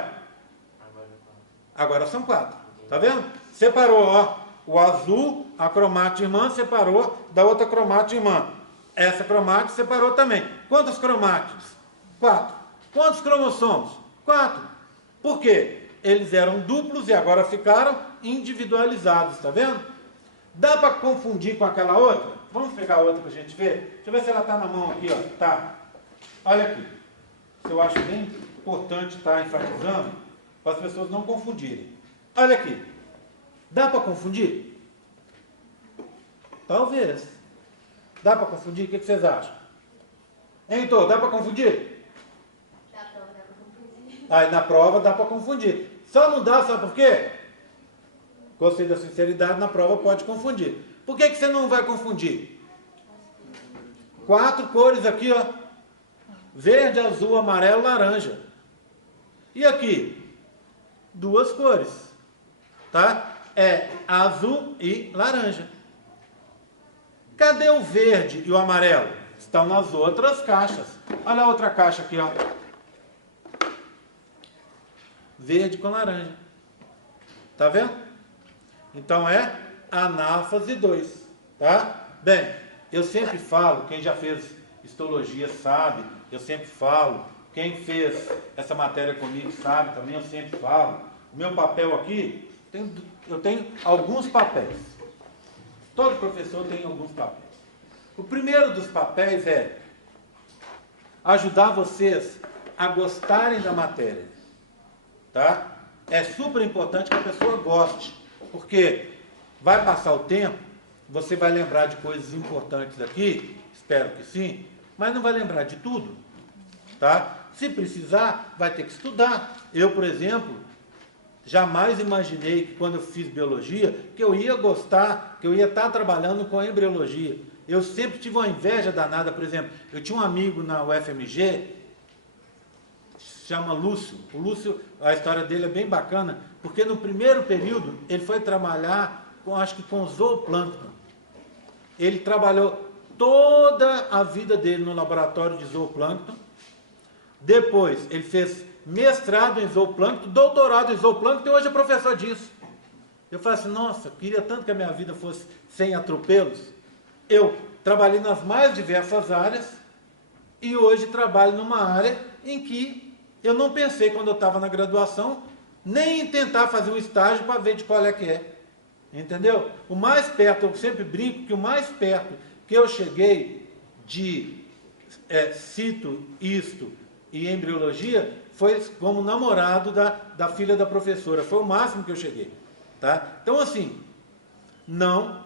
Agora eu falo. Agora são 4. Tá vendo? Separou, ó. O azul, a cromate irmã, separou da outra cromate irmã. Essa cromate separou também. Quantas cromates? 4. Quantos cromossomos? 4. Por quê? Eles eram duplos e agora ficaram individualizados, tá vendo? Dá para confundir com aquela outra? Vamos pegar a outra para a gente ver? Deixa eu ver se ela está na mão aqui, ó. Tá. Olha aqui. Isso eu acho bem importante estar enfatizando para as pessoas não confundirem. Olha aqui. Dá para confundir? Talvez. Dá para confundir? O que vocês acham? Hein, Heitor, dá para confundir? Da prova dá pra confundir. Aí na prova dá para confundir. Só não dá, sabe por quê? Gostei da sinceridade, na prova pode confundir. Por que você não vai confundir? 4 cores aqui, ó. Verde, azul, amarelo, laranja. E aqui? 2 cores. Tá? É azul e laranja. Cadê o verde e o amarelo? Estão nas outras caixas. Olha a outra caixa aqui, ó. Verde com laranja. Tá vendo? Então é anáfase 2. Tá? Bem, eu sempre falo, quem já fez histologia sabe, eu sempre falo, quem fez essa matéria comigo sabe, também eu sempre falo. O meu papel aqui, eu tenho alguns papéis. Todo professor tem alguns papéis. O primeiro dos papéis é ajudar vocês a gostarem da matéria. Tá? É super importante que a pessoa goste, porque vai passar o tempo, você vai lembrar de coisas importantes aqui, espero que sim, mas não vai lembrar de tudo. Tá? Se precisar, vai ter que estudar. Eu, por exemplo, jamais imaginei que quando eu fiz biologia, que eu ia gostar, que eu ia estar trabalhando com embriologia. Eu sempre tive uma inveja danada, por exemplo, eu tinha um amigo na UFMG, se chama Lúcio. O Lúcio, a história dele é bem bacana, porque no primeiro período ele foi trabalhar com, acho que com zooplâncton. Ele trabalhou toda a vida dele no laboratório de zooplâncton. Depois ele fez mestrado em zooplâncton, doutorado em zooplâncton e hoje é professor disso. Eu falei assim, nossa, queria tanto que a minha vida fosse sem atropelos. Eu trabalhei nas mais diversas áreas e hoje trabalho numa área em que eu não pensei quando eu estava na graduação nem em tentar fazer um estágio para ver de qual é que é. Entendeu? O mais perto, eu sempre brinco que o mais perto que eu cheguei de cito, isto e embriologia foi como namorado da filha da professora. Foi o máximo que eu cheguei. Tá? Então, assim, não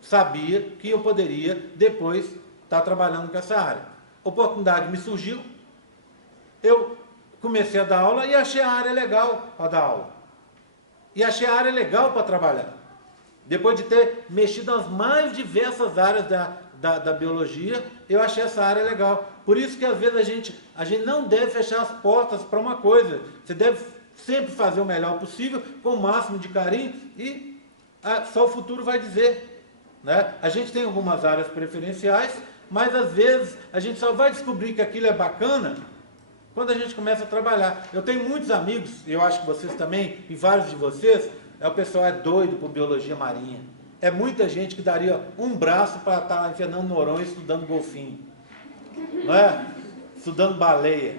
sabia que eu poderia depois estar trabalhando com essa área. Oportunidade me surgiu, eu comecei a dar aula e achei a área legal para dar aula. E achei a área legal para trabalhar. Depois de ter mexido nas mais diversas áreas da biologia, eu achei essa área legal. Por isso que às vezes a gente não deve fechar as portas para uma coisa. Você deve sempre fazer o melhor possível, com o máximo de carinho, e só o futuro vai dizer. Né? A gente tem algumas áreas preferenciais, mas às vezes a gente só vai descobrir que aquilo é bacana quando a gente começa a trabalhar. Eu tenho muitos amigos, eu acho que vocês também, e vários de vocês, o pessoal é doido por biologia marinha. É muita gente que daria um braço para estar em Fernando Noronha estudando golfinho. Não é? Estudando baleia.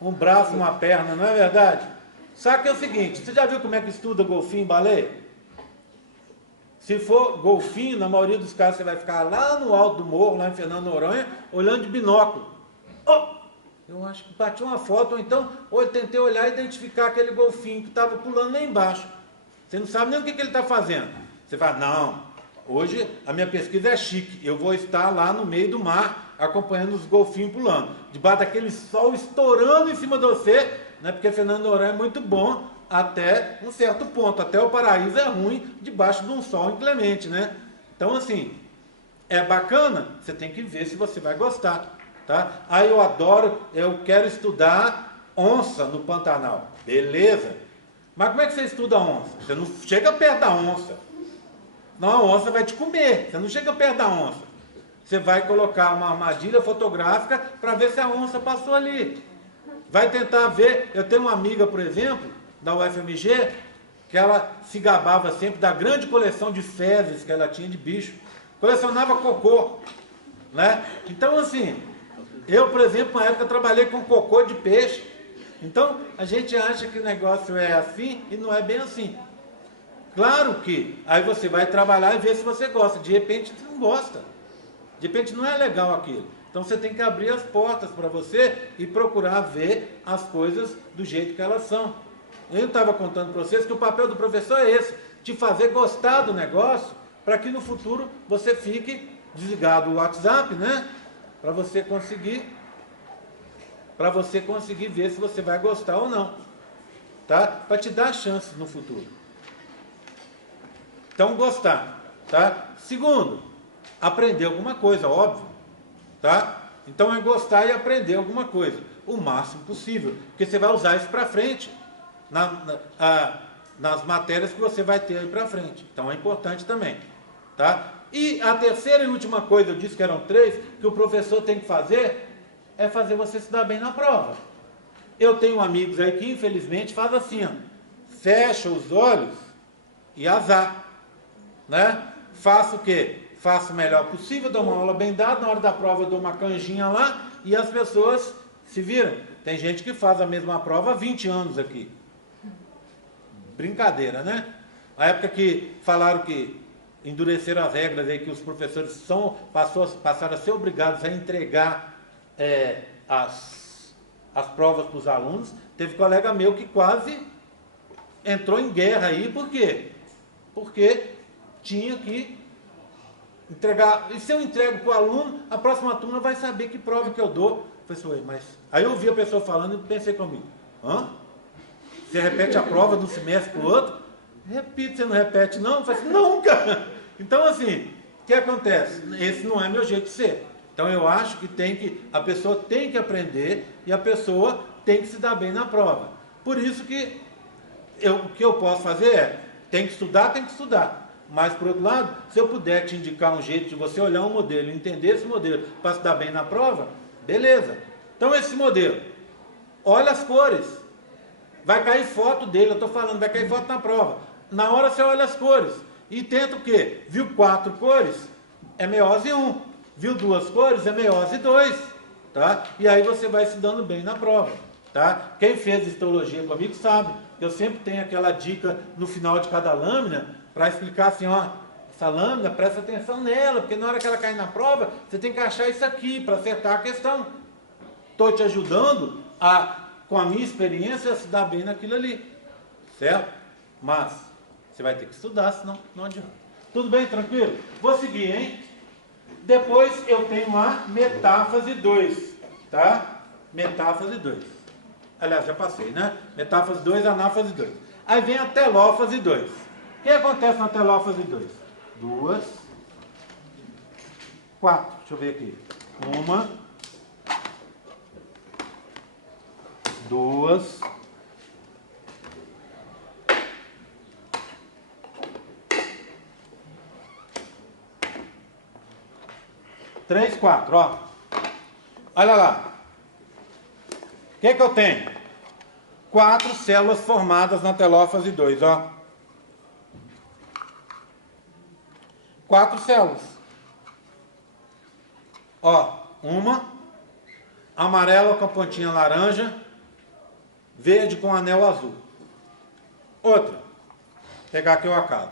Um braço, uma perna, não é verdade? Só que é o seguinte, você já viu como é que estuda golfinho e baleia? Se for golfinho, na maioria dos casos você vai ficar lá no alto do morro, lá em Fernando Noronha, olhando de binóculo. Oh! Eu acho que bati uma foto, ou então, eu tentei olhar e identificar aquele golfinho que estava pulando lá embaixo. Você não sabe nem o que ele está fazendo. Você fala, não, hoje a minha pesquisa é chique, eu vou estar lá no meio do mar, acompanhando os golfinhos pulando, debaixo daquele sol estourando em cima de você, né, porque Fernando Noronha é muito bom até um certo ponto, até o paraíso é ruim debaixo de um sol inclemente, né? Então, assim, é bacana, você tem que ver se você vai gostar. Tá? Aí eu quero estudar onça no Pantanal. Beleza. Mas como é que você estuda onça? Você não chega perto da onça. Não, a onça vai te comer. Você não chega perto da onça. Você vai colocar uma armadilha fotográfica para ver se a onça passou ali. Vai tentar ver. Eu tenho uma amiga, por exemplo, da UFMG, que ela se gabava sempre da grande coleção de fezes que ela tinha de bicho. Colecionava cocô. Né? Então, assim, eu, por exemplo, na época trabalhei com cocô de peixe. Então, a gente acha que o negócio é assim e não é bem assim. Claro que aí você vai trabalhar e ver se você gosta. De repente, você não gosta. De repente, não é legal aquilo. Então, você tem que abrir as portas para você e procurar ver as coisas do jeito que elas são. Eu estava contando para vocês que o papel do professor é esse, te fazer gostar do negócio, para que no futuro você fique desligado o WhatsApp, né? Para você conseguir ver se você vai gostar ou não, tá? Para te dar chances no futuro. Então, gostar, tá? Segundo, aprender alguma coisa, óbvio, tá? Então, é gostar e aprender alguma coisa, o máximo possível, porque você vai usar isso para frente, nas matérias que você vai ter aí para frente. Então, é importante também, tá? E a terceira e última coisa, eu disse que eram 3, que o professor tem que fazer, é fazer você se dar bem na prova. Eu tenho amigos aí que, infelizmente, fazem assim, ó, fecha os olhos e azar. Né? Faço o quê? Faço o melhor possível, dou uma aula bem dada, na hora da prova eu dou uma canjinha lá, e as pessoas se viram. Tem gente que faz a mesma prova há 20 anos aqui. Brincadeira, né? Na época que falaram que endureceram as regras aí, que os professores passaram a ser obrigados a entregar as provas para os alunos, teve colega meu que quase entrou em guerra aí, por quê? Porque tinha que entregar, e se eu entrego para o aluno, a próxima turma vai saber que prova que eu dou. Eu falei, mas... Aí eu ouvi a pessoa falando e pensei comigo, você repete a prova de um semestre para o outro? Repito, você não repete não? Eu falei assim, nunca! Então, assim, o que acontece? Esse não é meu jeito de ser. Então, eu acho que a pessoa tem que aprender e a pessoa tem que se dar bem na prova. Por isso que o que eu posso fazer tem que estudar. Mas, por outro lado, se eu puder te indicar um jeito de você olhar um modelo, entender esse modelo para se dar bem na prova, beleza. Então, esse modelo, olha as cores. Vai cair foto dele, eu estou falando, vai cair foto na prova. Na hora você olha as cores e tenta o quê? Viu 4 cores? É meiose 1. Viu 2 cores? É meiose 2. Tá? E aí você vai se dando bem na prova. Tá? Quem fez histologia comigo sabe que eu sempre tenho aquela dica no final de cada lâmina para explicar assim, ó, essa lâmina, presta atenção nela, porque na hora que ela cair na prova, você tem que achar isso aqui para acertar a questão. Estou te ajudando com a minha experiência, a se dar bem naquilo ali. Certo? Mas você vai ter que estudar, senão não adianta. Tudo bem, tranquilo? Vou seguir, hein? Depois eu tenho a metáfase 2, tá? Metáfase 2. Aliás, já passei, né? Metáfase 2, anáfase 2. Aí vem a telófase 2. O que acontece na telófase 2? 2, 4. Deixa eu ver aqui. 1, 2, 3, 4, ó. Olha lá. O que eu tenho? 4 células formadas na telófase 2, ó. 4 células. Ó, uma amarela com a pontinha laranja, verde com anel azul. Outra, vou pegar aqui o acaso.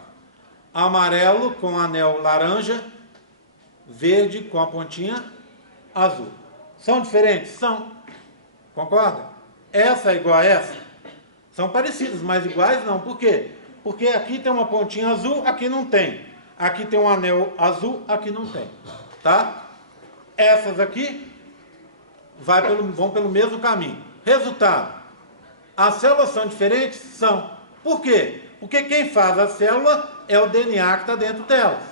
Amarelo com anel laranja, verde com a pontinha azul. São diferentes? São. Concorda? Essa é igual a essa? São parecidas, mas iguais não. Por quê? Porque aqui tem uma pontinha azul, aqui não tem. Aqui tem um anel azul, aqui não tem. Tá? Essas aqui vão pelo mesmo caminho. Resultado. As células são diferentes? São. Por quê? Porque quem faz a célula é o DNA que está dentro delas.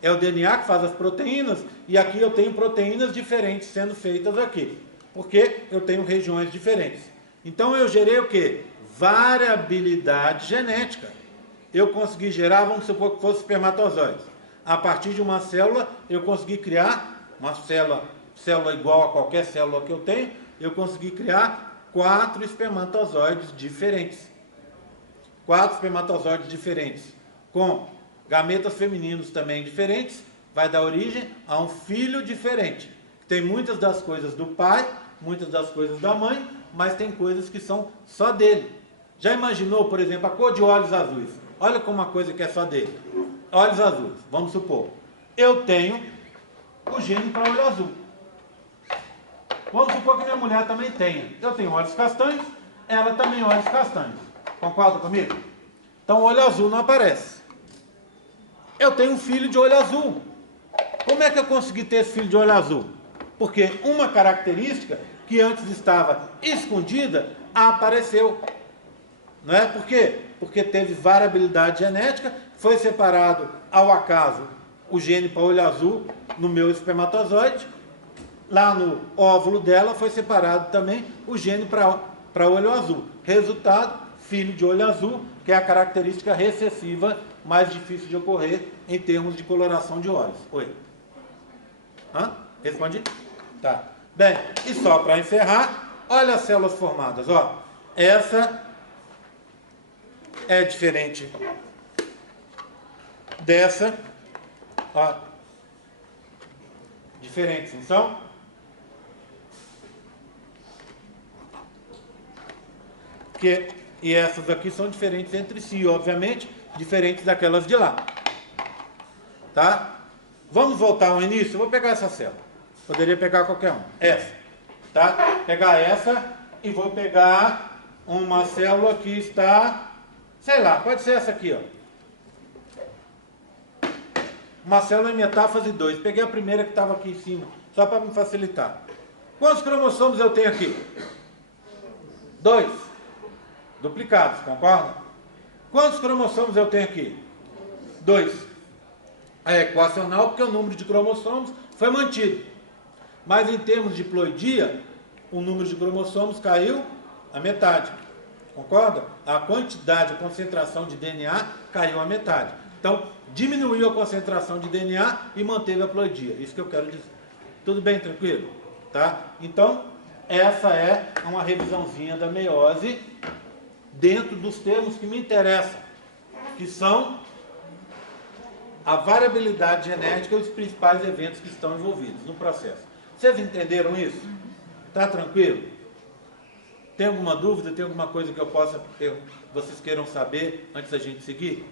É o DNA que faz as proteínas, e aqui eu tenho proteínas diferentes sendo feitas aqui, porque eu tenho regiões diferentes. Então eu gerei o quê? Variabilidade genética. Eu consegui gerar, vamos supor que fosse espermatozoides. A partir de uma célula, eu consegui criar uma célula igual a qualquer célula que eu tenho, eu consegui criar 4 espermatozoides diferentes. 4 espermatozoides diferentes, com gametas femininos também diferentes, vai dar origem a um filho diferente. Tem muitas das coisas do pai, muitas das coisas da mãe, mas tem coisas que são só dele. Já imaginou, por exemplo, a cor de olhos azuis? Olha como uma coisa que é só dele. Olhos azuis, vamos supor. Eu tenho o gene para olho azul. Vamos supor que minha mulher também tenha. Eu tenho olhos castanhos, ela também olhos castanhos. Concorda comigo? Então o olho azul não aparece. Eu tenho um filho de olho azul. Como é que eu consegui ter esse filho de olho azul? Porque uma característica que antes estava escondida apareceu. Não é? Por quê? Porque teve variabilidade genética, foi separado ao acaso o gene para olho azul no meu espermatozoide. Lá no óvulo dela foi separado também o gene para olho azul. Resultado, filho de olho azul, que é a característica recessiva mais difícil de ocorrer em termos de coloração de olhos. Oi? Hã? Respondi? Tá. Bem, e só para encerrar, olha as células formadas, ó. Essa é diferente dessa, ó. Diferentes, não são? E essas aqui são diferentes entre si, obviamente, diferentes daquelas de lá. Tá? Vamos voltar ao início? Eu vou pegar essa célula. Poderia pegar qualquer uma. Essa. Tá? Pegar essa e vou pegar uma célula que está, sei lá, pode ser essa aqui, ó. Uma célula em metáfase 2. Peguei a primeira que estava aqui em cima, só para me facilitar. Quantos cromossomos eu tenho aqui? 2. Duplicados, concorda? Quantos cromossomos eu tenho aqui? 2. É equacional porque o número de cromossomos foi mantido. Mas em termos de ploidia, o número de cromossomos caiu a metade. Concorda? A quantidade, a concentração de DNA caiu a metade. Então, diminuiu a concentração de DNA e manteve a ploidia. Isso que eu quero dizer. Tudo bem, tranquilo? Tá? Então, essa é uma revisãozinha da meiose dentro dos termos que me interessam, que são a variabilidade genética e os principais eventos que estão envolvidos no processo. Vocês entenderam isso? Tá tranquilo? Tem alguma dúvida? Tem alguma coisa que eu possa vocês queiram saber antes da gente seguir?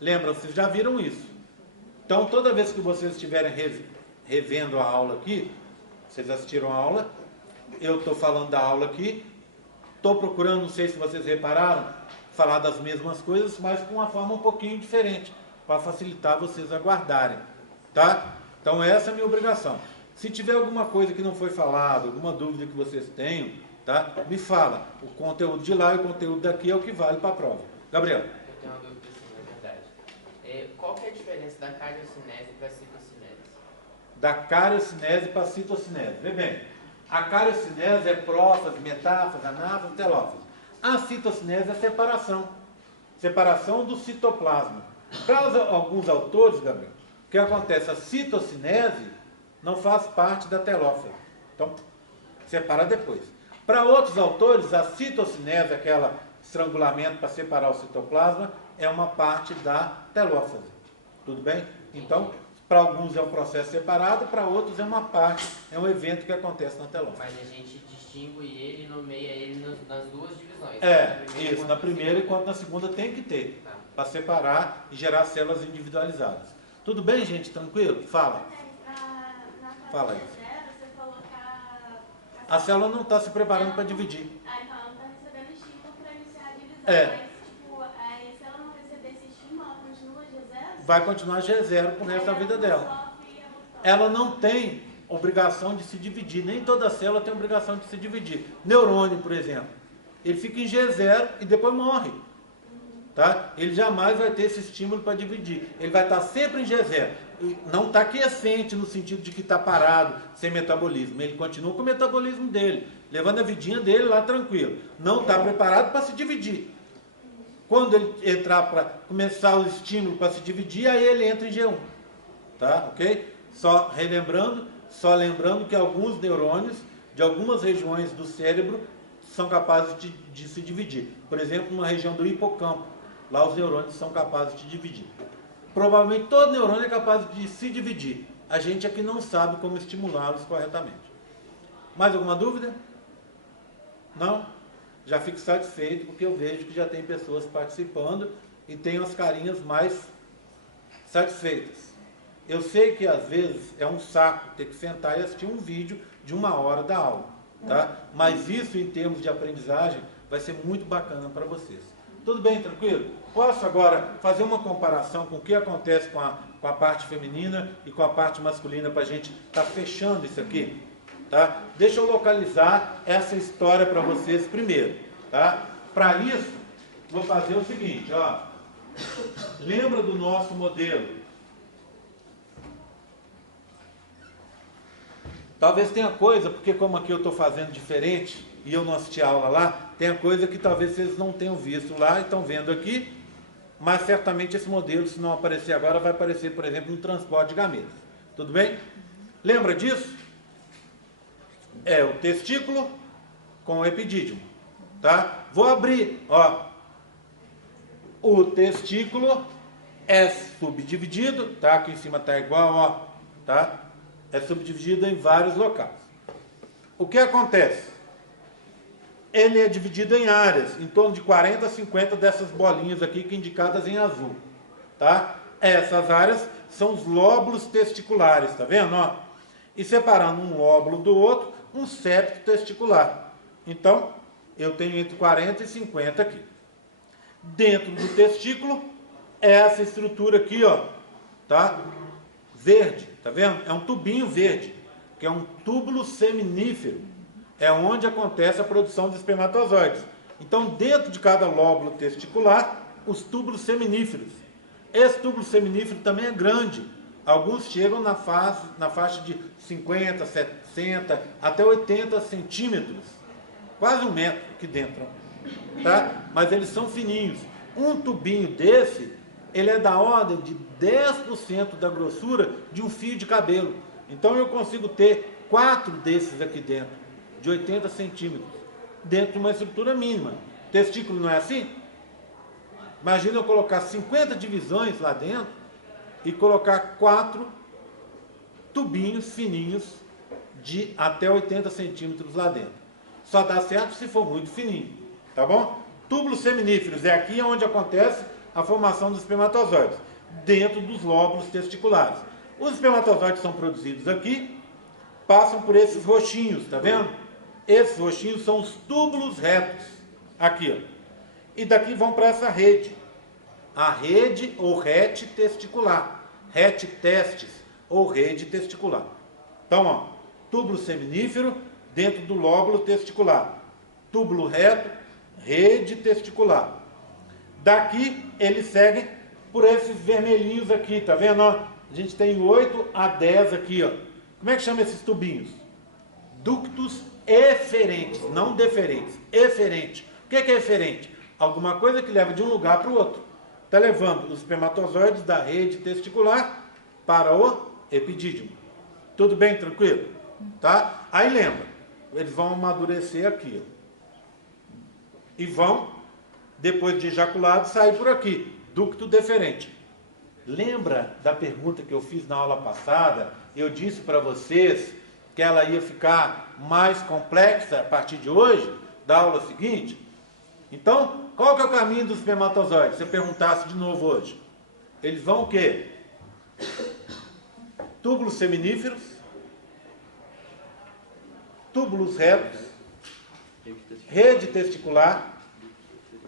Lembra, vocês já viram isso. Então, toda vez que vocês estiverem revendo a aula aqui, vocês assistiram a aula, eu estou falando da aula aqui, estou procurando, não sei se vocês repararam, falar das mesmas coisas, mas com uma forma um pouquinho diferente, para facilitar vocês a guardarem, tá? Então, essa é a minha obrigação. Se tiver alguma coisa que não foi falada, alguma dúvida que vocês tenham, tá? Me fala. O conteúdo de lá e o conteúdo daqui é o que vale para a prova. Gabriel. Eu tenho uma dúvida assim, na verdade. Qual que é a diferença da cariocinese para a citocinese? Da cariocinese para a citocinese. Vê bem, a cariocinese é prófase, metáfase, anáfase, telófase. A citocinese é separação. Separação do citoplasma. Para alguns autores, Gabriel, o que acontece? A citocinese não faz parte da telófase. Então, separa depois. Para outros autores, a citocinese, aquele estrangulamento para separar o citoplasma, é uma parte da telófase. Tudo bem? Então, para alguns é um processo separado, para outros é uma parte, é um evento que acontece na telófase. Mas a gente distingue ele e nomeia ele nas duas divisões. Isso, na primeira enquanto na segunda tem que ter, para separar e gerar células individualizadas. Tudo bem, gente? Tranquilo? Fala. Fala aí. Você falou que a célula não está se preparando para dividir. então ela não está recebendo estímulo para iniciar a divisão. É. Mas, tipo, se ela não receber esse estímulo, ela continua G0? Vai continuar G0 pro resto da vida dela. Ela não tem obrigação de se dividir, nem toda célula tem obrigação de se dividir. Neurônio, por exemplo, ele fica em G0 e depois morre. Tá? Ele jamais vai ter esse estímulo para dividir. Ele vai estar sempre em G0. Não está quiescente no sentido de que está parado, sem metabolismo. Ele continua com o metabolismo dele, levando a vidinha dele lá tranquilo. Não está preparado para se dividir. Quando ele entrar para começar o estímulo para se dividir, aí ele entra em G1. Tá? Ok? Só lembrando que alguns neurônios de algumas regiões do cérebro são capazes de se dividir. Por exemplo, numa região do hipocampo, lá os neurônios são capazes de dividir. Provavelmente todo neurônio é capaz de se dividir. A gente aqui não sabe como estimulá-los corretamente. Mais alguma dúvida? Não? Já fico satisfeito porque eu vejo que já tem pessoas participando e tem as carinhas mais satisfeitas. Eu sei que às vezes é um saco ter que sentar e assistir um vídeo de 1 hora da aula, tá? Mas isso em termos de aprendizagem vai ser muito bacana para vocês. Tudo bem, tranquilo? Posso agora fazer uma comparação com o que acontece com a parte feminina e com a parte masculina para a gente estar fechando isso aqui? Tá? Deixa eu localizar essa história para vocês primeiro. Tá? Para isso, vou fazer o seguinte. Ó. Lembra do nosso modelo? Talvez tenha coisa, porque como aqui eu estou fazendo diferente e eu não assisti a aula lá, tem coisa que talvez vocês não tenham visto lá e estão vendo aqui, mas certamente esse modelo, se não aparecer agora, vai aparecer, por exemplo, no transporte de gametas. Tudo bem? Lembra disso? É o testículo com o epidídimo. Tá? Vou abrir, ó. O testículo é subdividido, tá? Aqui em cima está igual, ó. Tá? É subdividido em vários locais. O que acontece? Ele é dividido em áreas, em torno de 40 a 50 dessas bolinhas aqui, que indicadas em azul. Tá? Essas áreas são os lóbulos testiculares, tá vendo? Ó? E separando um lóbulo do outro, um septo testicular. Então, eu tenho entre 40 e 50 aqui. Dentro do testículo, é essa estrutura aqui, ó, tá? Verde, tá vendo? É um tubinho verde, que é um túbulo seminífero. É onde acontece a produção de espermatozoides. Então, dentro de cada lóbulo testicular, os túbulos seminíferos. Esse túbulo seminífero também é grande. Alguns chegam na faixa de 50, 60, até 80 centímetros. Quase 1 metro aqui dentro. Tá? Mas eles são fininhos. Um tubinho desse, ele é da ordem de 10% da grossura de um fio de cabelo. Então eu consigo ter 4 desses aqui dentro, de 80 centímetros, dentro de uma estrutura mínima. Testículo não é assim? Imagina eu colocar 50 divisões lá dentro e colocar 4 tubinhos fininhos de até 80 centímetros lá dentro. Só dá certo se for muito fininho, tá bom? Túbulos seminíferos é aqui onde acontece a formação dos espermatozoides. dentro dos lóbulos testiculares. Os espermatozoides são produzidos aqui, passam por esses roxinhos, tá vendo? Esses roxinhos são os túbulos retos, aqui, ó. E daqui vão para essa rede, a rede ou rete testicular, rete testis ou rede testicular. Então, ó, túbulo seminífero dentro do lóbulo testicular, túbulo reto, rede testicular. Daqui eles seguem por esses vermelhinhos aqui, tá vendo? Ó? A gente tem 8 a 10 aqui, ó. Como é que chama esses tubinhos? Ductos eferentes, não deferentes, eferente. O que é eferente? Alguma coisa que leva de um lugar para o outro. Está levando os espermatozoides da rede testicular para o epidídimo. Tudo bem, tranquilo? Tá? Aí lembra, eles vão amadurecer aqui, ó. E vão, depois de ejaculado, sair por aqui, ducto deferente. Lembra da pergunta que eu fiz na aula passada? Eu disse para vocês que ela ia ficar mais complexa a partir de hoje, da aula seguinte? Então, qual que é o caminho dos espermatozoides? Se eu perguntasse de novo hoje. Eles vão o quê? Túbulos seminíferos, túbulos retos, rede testicular,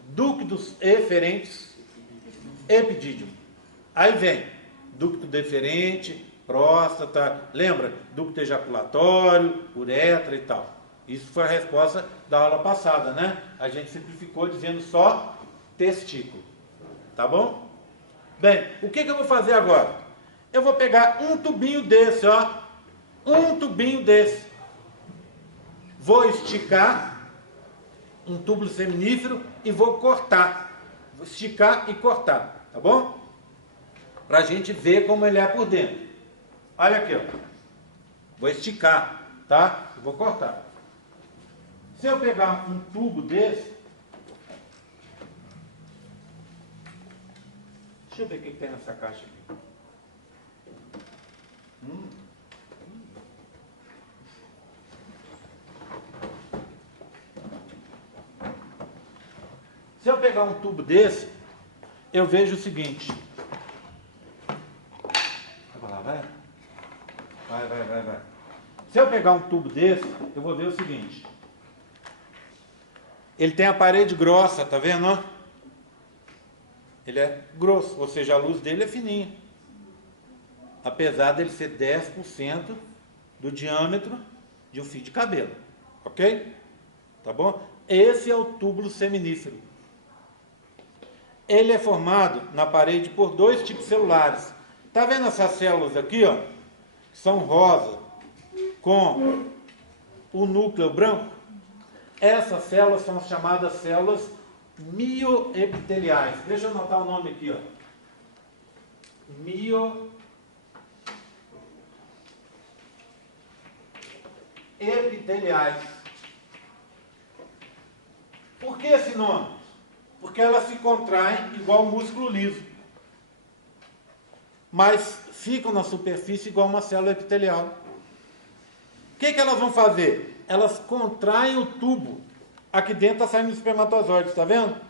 ductos eferentes, epidídimo. Aí vem ducto deferente, próstata, lembra? Ducto ejaculatório, uretra e tal. Isso foi a resposta da aula passada, né? A gente simplificou dizendo só testículo. Tá bom? Bem, o que eu vou fazer agora? Eu vou pegar um tubinho desse, ó. Um tubinho desse. Vou esticar um túbulo seminífero e vou cortar. Vou esticar e cortar, tá bom? Pra gente ver como ele é por dentro. Olha aqui, ó. Vou esticar, tá? Vou cortar. Se eu pegar um tubo desse, deixa eu ver o que tem nessa caixa aqui. Se eu pegar um tubo desse, eu vejo o seguinte. Vai lá, vai. Vai. Se eu pegar um tubo desse, eu vou ver o seguinte. Ele tem a parede grossa, tá vendo? Ó? Ele é grosso, ou seja, a luz dele é fininha. Apesar dele ser 10% do diâmetro de um fio de cabelo. Ok? Tá bom? Esse é o túbulo seminífero. Ele é formado na parede por 2 tipos celulares. Tá vendo essas células aqui, ó? Que são rosa, com o núcleo branco? Essas células são as chamadas células mioepiteliais. Deixa eu anotar o nome aqui, ó. Mioepiteliais. Por que esse nome? Porque elas se contraem igual músculo liso, mas ficam na superfície igual uma célula epitelial. O que elas vão fazer? Elas contraem o tubo. Aqui dentro está saindo os espermatozoides, está vendo?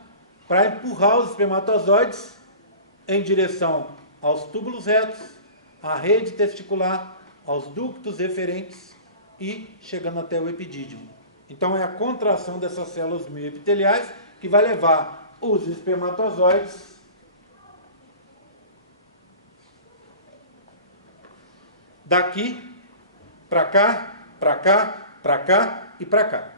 Para empurrar os espermatozoides em direção aos túbulos retos, à rede testicular, aos ductos eferentes e chegando até o epidídimo. Então é a contração dessas células mioepiteliais que vai levar os espermatozoides daqui para cá, para cá, para cá e para cá.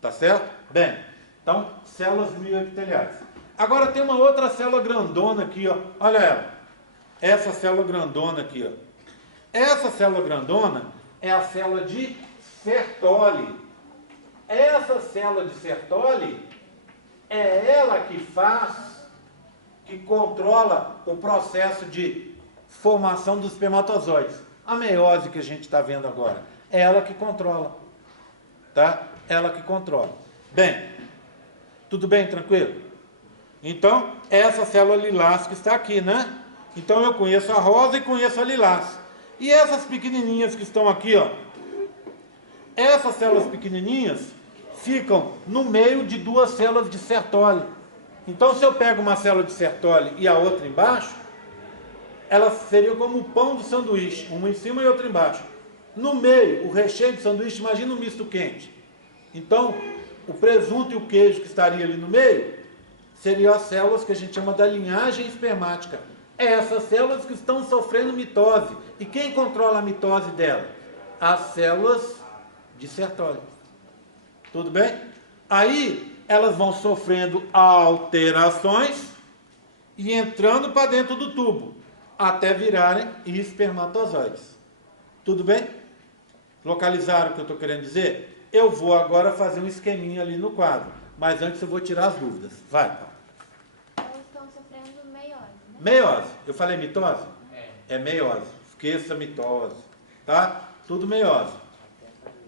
Tá certo? Bem, então, células mioepiteliais. Agora tem uma outra célula grandona aqui, ó. Olha ela. Essa célula grandona aqui, ó. Essa célula grandona é a célula de Sertoli. Essa célula de Sertoli é ela que controla o processo de formação dos espermatozoides. A meiose que a gente está vendo agora, é ela que controla. Tá? Ela que controla. Bem, tudo bem, tranquilo? Então, essa célula lilás que está aqui, né? Então, eu conheço a rosa e conheço a lilás. E essas pequenininhas que estão aqui, ó. Essas células pequenininhas ficam no meio de 2 células de Sertoli. Então, se eu pego uma célula de Sertoli e a outra embaixo, elas seriam como o pão do sanduíche, uma em cima e outra embaixo. No meio, o recheio do sanduíche, imagina um misto quente. Então, o presunto e o queijo que estaria ali no meio, seriam as células que a gente chama da linhagem espermática. É essas células que estão sofrendo mitose. E quem controla a mitose dela? As células de Sertoli. Tudo bem? Aí, elas vão sofrendo alterações e entrando para dentro do tubo, até virarem espermatozoides. Tudo bem? Localizaram o que eu estou querendo dizer? Eu vou agora fazer um esqueminha ali no quadro, mas antes eu vou tirar as dúvidas. Vai, Paulo. Elas estão sofrendo meiose, né? Meiose. Eu falei mitose? É meiose. Esqueça mitose. Tá? Tudo meiose.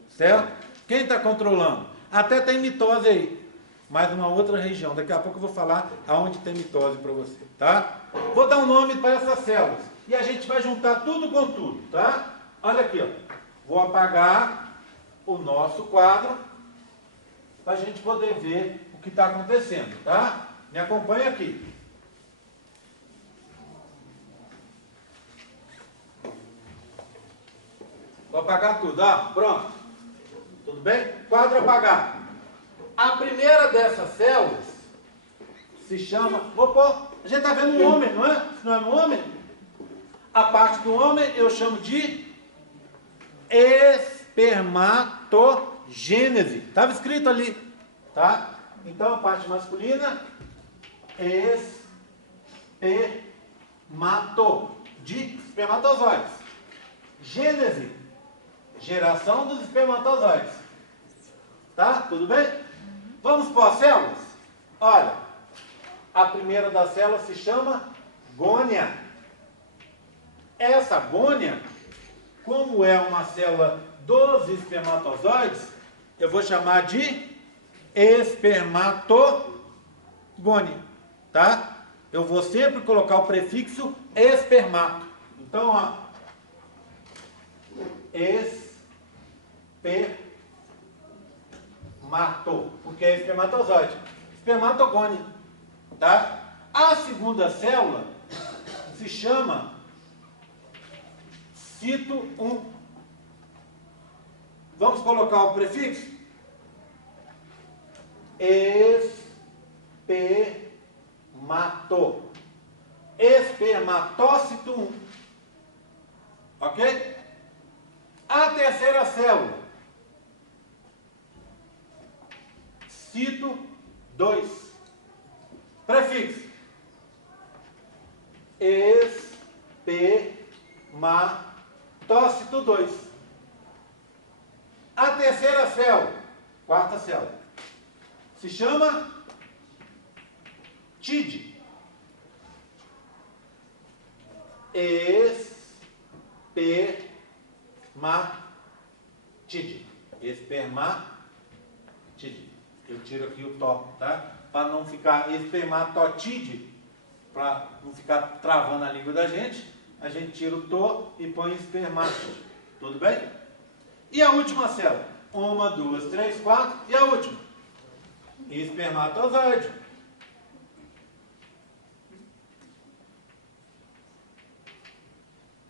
Certo? Quem está controlando? Até tem mitose aí, mas uma outra região. Daqui a pouco eu vou falar aonde tem mitose para você. Tá? Vou dar um nome para essas células. E a gente vai juntar tudo com tudo. Tá? Olha aqui, ó. Vou apagar o nosso quadro para a gente poder ver o que está acontecendo, tá? Me acompanha aqui. Vou apagar tudo, ó. Pronto. Tudo bem? Quadro apagado. A primeira dessas células se chama... Vou pôr... A gente está vendo um homem, não é? Se não é um homem? A parte do homem eu chamo de espermatogênese. Estava escrito ali, tá? Então a parte masculina, de espermatozoides. Gênese, geração dos espermatozoides. Tá? Tudo bem? Vamos para as células? Olha, a primeira das células se chama gônia. Essa gônia, como é uma célula dos espermatozoides, eu vou chamar de espermatogônia, tá? Eu vou sempre colocar o prefixo espermato. Então, ó, espermato, porque é espermatozoide. Espermatogônia, tá? A segunda célula se chama cito 1. Vamos colocar o prefixo? Espermato. Espermatócito 1. Ok? A terceira célula. Cito 2. Prefixo. Espermatócito 2. A terceira célula, quarta célula, se chama TID. Espermatide. Espermatide. Eu tiro aqui o tó, tá? Para não ficar espermatotide, para não ficar travando a língua da gente, a gente tira o tó e põe espermatide. Tudo bem? E a última célula? 1, 2, 3, 4. E a última? Espermatozoide.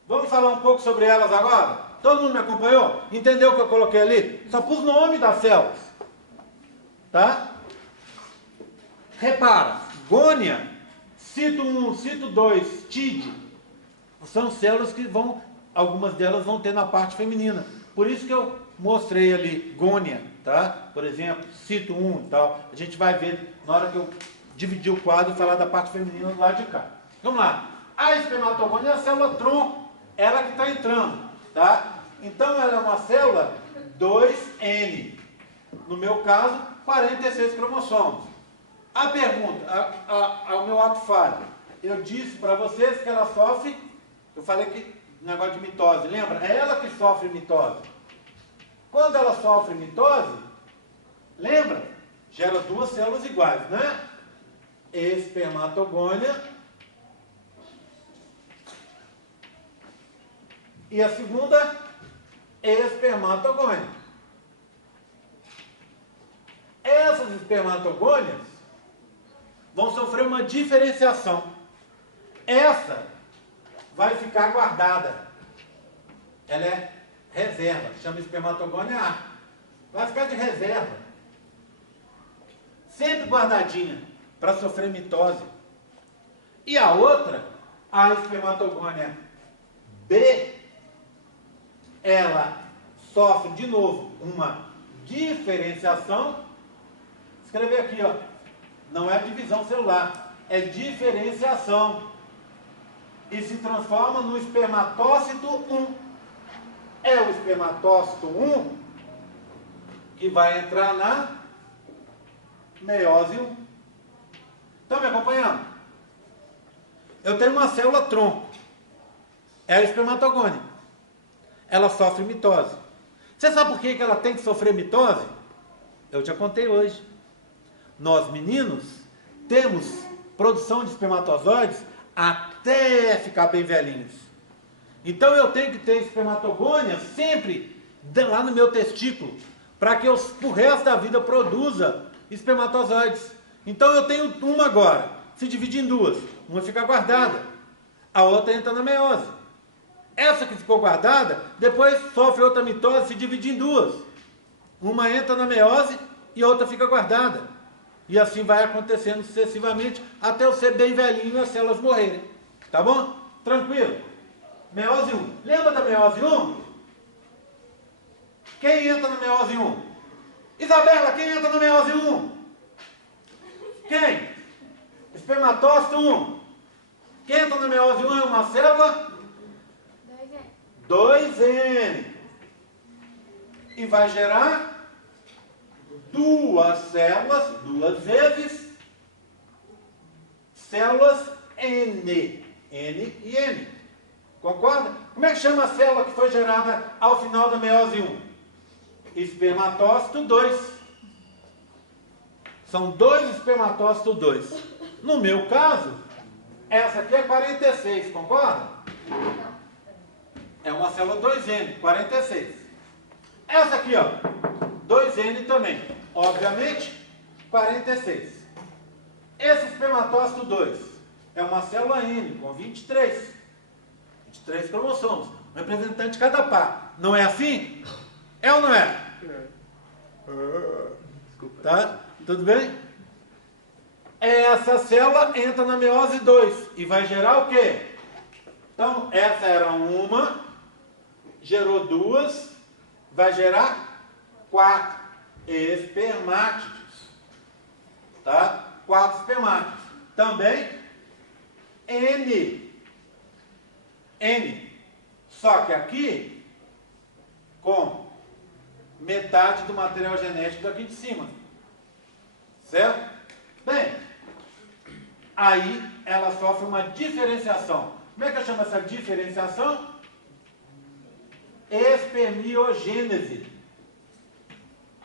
Vamos falar um pouco sobre elas agora? Todo mundo me acompanhou? Entendeu o que eu coloquei ali? Só pus o nome das células. Tá? Repara, gônia, cito 1, cito 2, TID, são células que vão, algumas delas vão ter na parte feminina. Por isso que eu mostrei ali gônia, tá? Por exemplo, cito 1 e tal. A gente vai ver na hora que eu dividir o quadro e falar da parte feminina do lado de cá. Vamos lá. A espermatogônia é a célula tronco, ela que está entrando, tá? Então ela é uma célula 2N. No meu caso, 46 cromossomos. A pergunta, ao meu ato falho, eu disse para vocês que ela sofre, eu falei que negócio de mitose, lembra? É ela que sofre mitose. Quando ela sofre mitose, lembra? Gera duas células iguais, né? Espermatogônia. E a segunda, espermatogônia. Essas espermatogônias vão sofrer uma diferenciação. Essa vai ficar guardada. Ela é reserva, chama espermatogônia A. Vai ficar de reserva. Sempre guardadinha, para sofrer mitose. E a outra, a espermatogônia B, ela sofre de novo uma diferenciação. Escrever aqui, ó. Não é divisão celular, é diferenciação. E se transforma no espermatócito 1. É o espermatócito 1 que vai entrar na meiose 1. Estão me acompanhando? Eu tenho uma célula tronco. É a espermatogônia. Ela sofre mitose. Você sabe por que ela tem que sofrer mitose? Eu já contei hoje. Nós, meninos, temos produção de espermatozoides até ficar bem velhinhos. Então eu tenho que ter espermatogônia sempre lá no meu testículo, para que eu, pro resto da vida, produza espermatozoides. Então eu tenho uma agora, se divide em duas. Uma fica guardada, a outra entra na meiose. Essa que ficou guardada, depois sofre outra mitose, se divide em duas. Uma entra na meiose e a outra fica guardada. E assim vai acontecendo sucessivamente, até eu ser bem velhinho e as células morrerem. Tá bom? Tranquilo? Meiose 1. Lembra da meiose 1? Quem entra na meiose 1? Isabela, quem entra na meiose 1? Quem? Espermatócito 1. Quem entra na meiose 1 é uma célula? 2N. E vai gerar duas células, duas vezes, células N. N e N. Concorda? Como é que chama a célula que foi gerada ao final da meiose 1? Espermatócito 2. São dois espermatócitos 2. No meu caso, essa aqui é 46, concorda? É uma célula 2N, 46. Essa aqui, ó, 2N também. Obviamente, 46. Esse espermatócito 2 é uma célula N com 23. 23 cromossomos. Um representante de cada par. Não é assim? É ou não é? Tá? Tudo bem? Essa célula entra na meiose 2 e vai gerar o quê? Então, essa era uma, gerou duas, vai gerar 4 espermátides. Tá? 4 espermátides. Também N. N. Só que aqui, com metade do material genético daqui de cima. Certo? Bem, aí ela sofre uma diferenciação. Como é que eu chamo essa diferenciação? Espermiogênese.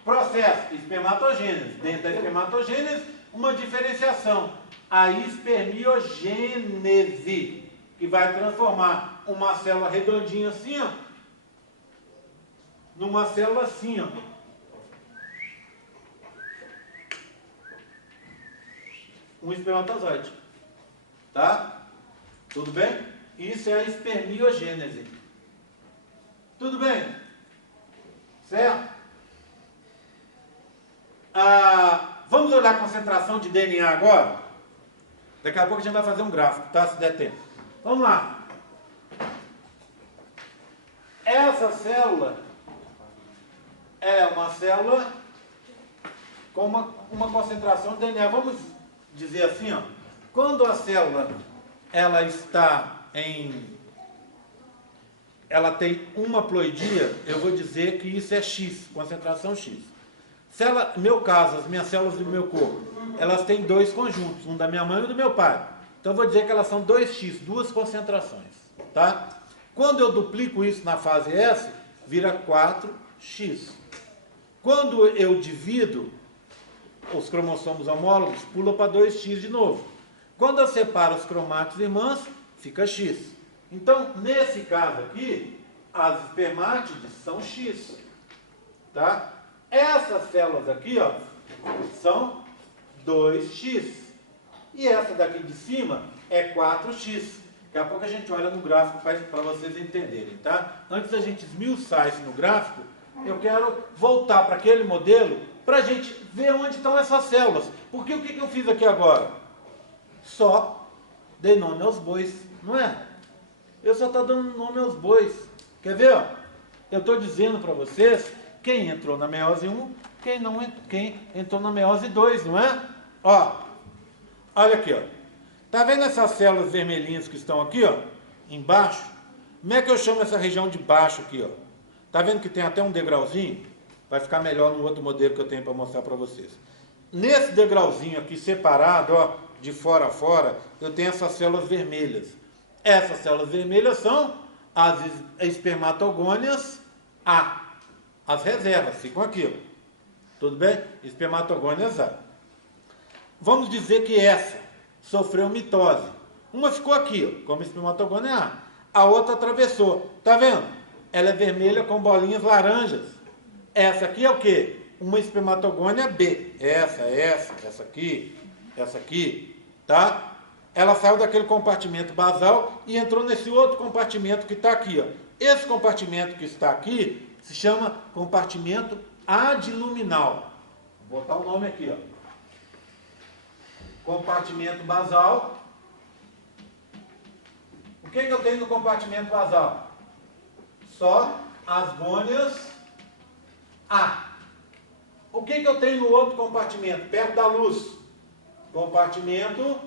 Processo, espermatogênese. Dentro da espermatogênese, uma diferenciação. A espermiogênese, que vai transformar uma célula redondinha assim, ó, numa célula assim, ó. Um espermatozoide. Tá? Tudo bem? Isso é a espermiogênese. Tudo bem? Certo? Vamos olhar a concentração de DNA agora? Daqui a pouco a gente vai fazer um gráfico, tá? Se der tempo. Vamos lá. Essa célula é uma célula com uma concentração de DNA. Vamos dizer assim, ó. Quando a célula ela está ela tem uma ploidia, eu vou dizer que isso é X, concentração X. Meu caso, as minhas células do meu corpo, elas têm dois conjuntos, um da minha mãe e um do meu pai. Então eu vou dizer que elas são 2X, duas concentrações, tá? Quando eu duplico isso na fase S, vira 4X. Quando eu divido os cromossomos homólogos, pula para 2X de novo. Quando eu separo os cromátidos irmãs, fica X. Então, nesse caso aqui, as espermátides são X. Tá? Essas células aqui, ó, são 2X. E essa daqui de cima é 4X. Daqui a pouco a gente olha no gráfico para vocês entenderem, tá? Antes da gente esmiuçar isso no gráfico, eu quero voltar para aquele modelo para a gente ver onde estão essas células. Porque o que eu fiz aqui agora? Só dei nome aos bois, não é? Eu só estou dando nome aos bois. Quer ver? Ó? Eu estou dizendo para vocês quem entrou na meiose 1, quem entrou na meiose 2, não é? Ó, olha aqui, ó. Tá vendo essas células vermelhinhas que estão aqui, ó, embaixo? Como é que eu chamo essa região de baixo aqui, ó? Tá vendo que tem até um degrauzinho? Vai ficar melhor no outro modelo que eu tenho para mostrar para vocês. Nesse degrauzinho aqui separado, ó, de fora a fora, eu tenho essas células vermelhas. Essas células vermelhas são as espermatogônias A. As reservas, ficam aqui, ó. Tudo bem? Espermatogônias A. Vamos dizer que essa sofreu mitose. Uma ficou aqui, ó, como espermatogônia A. A outra atravessou. Tá vendo? Ela é vermelha com bolinhas laranjas. Essa aqui é o quê? Uma espermatogônia B. Essa aqui, tá? Ela saiu daquele compartimento basal e entrou nesse outro compartimento que está aqui, ó. Esse compartimento que está aqui se chama compartimento adiluminal. Vou botar o nome aqui, ó. Compartimento basal. O que eu tenho no compartimento basal? Só as gônias A. O que eu tenho no outro compartimento, perto da luz? Compartimento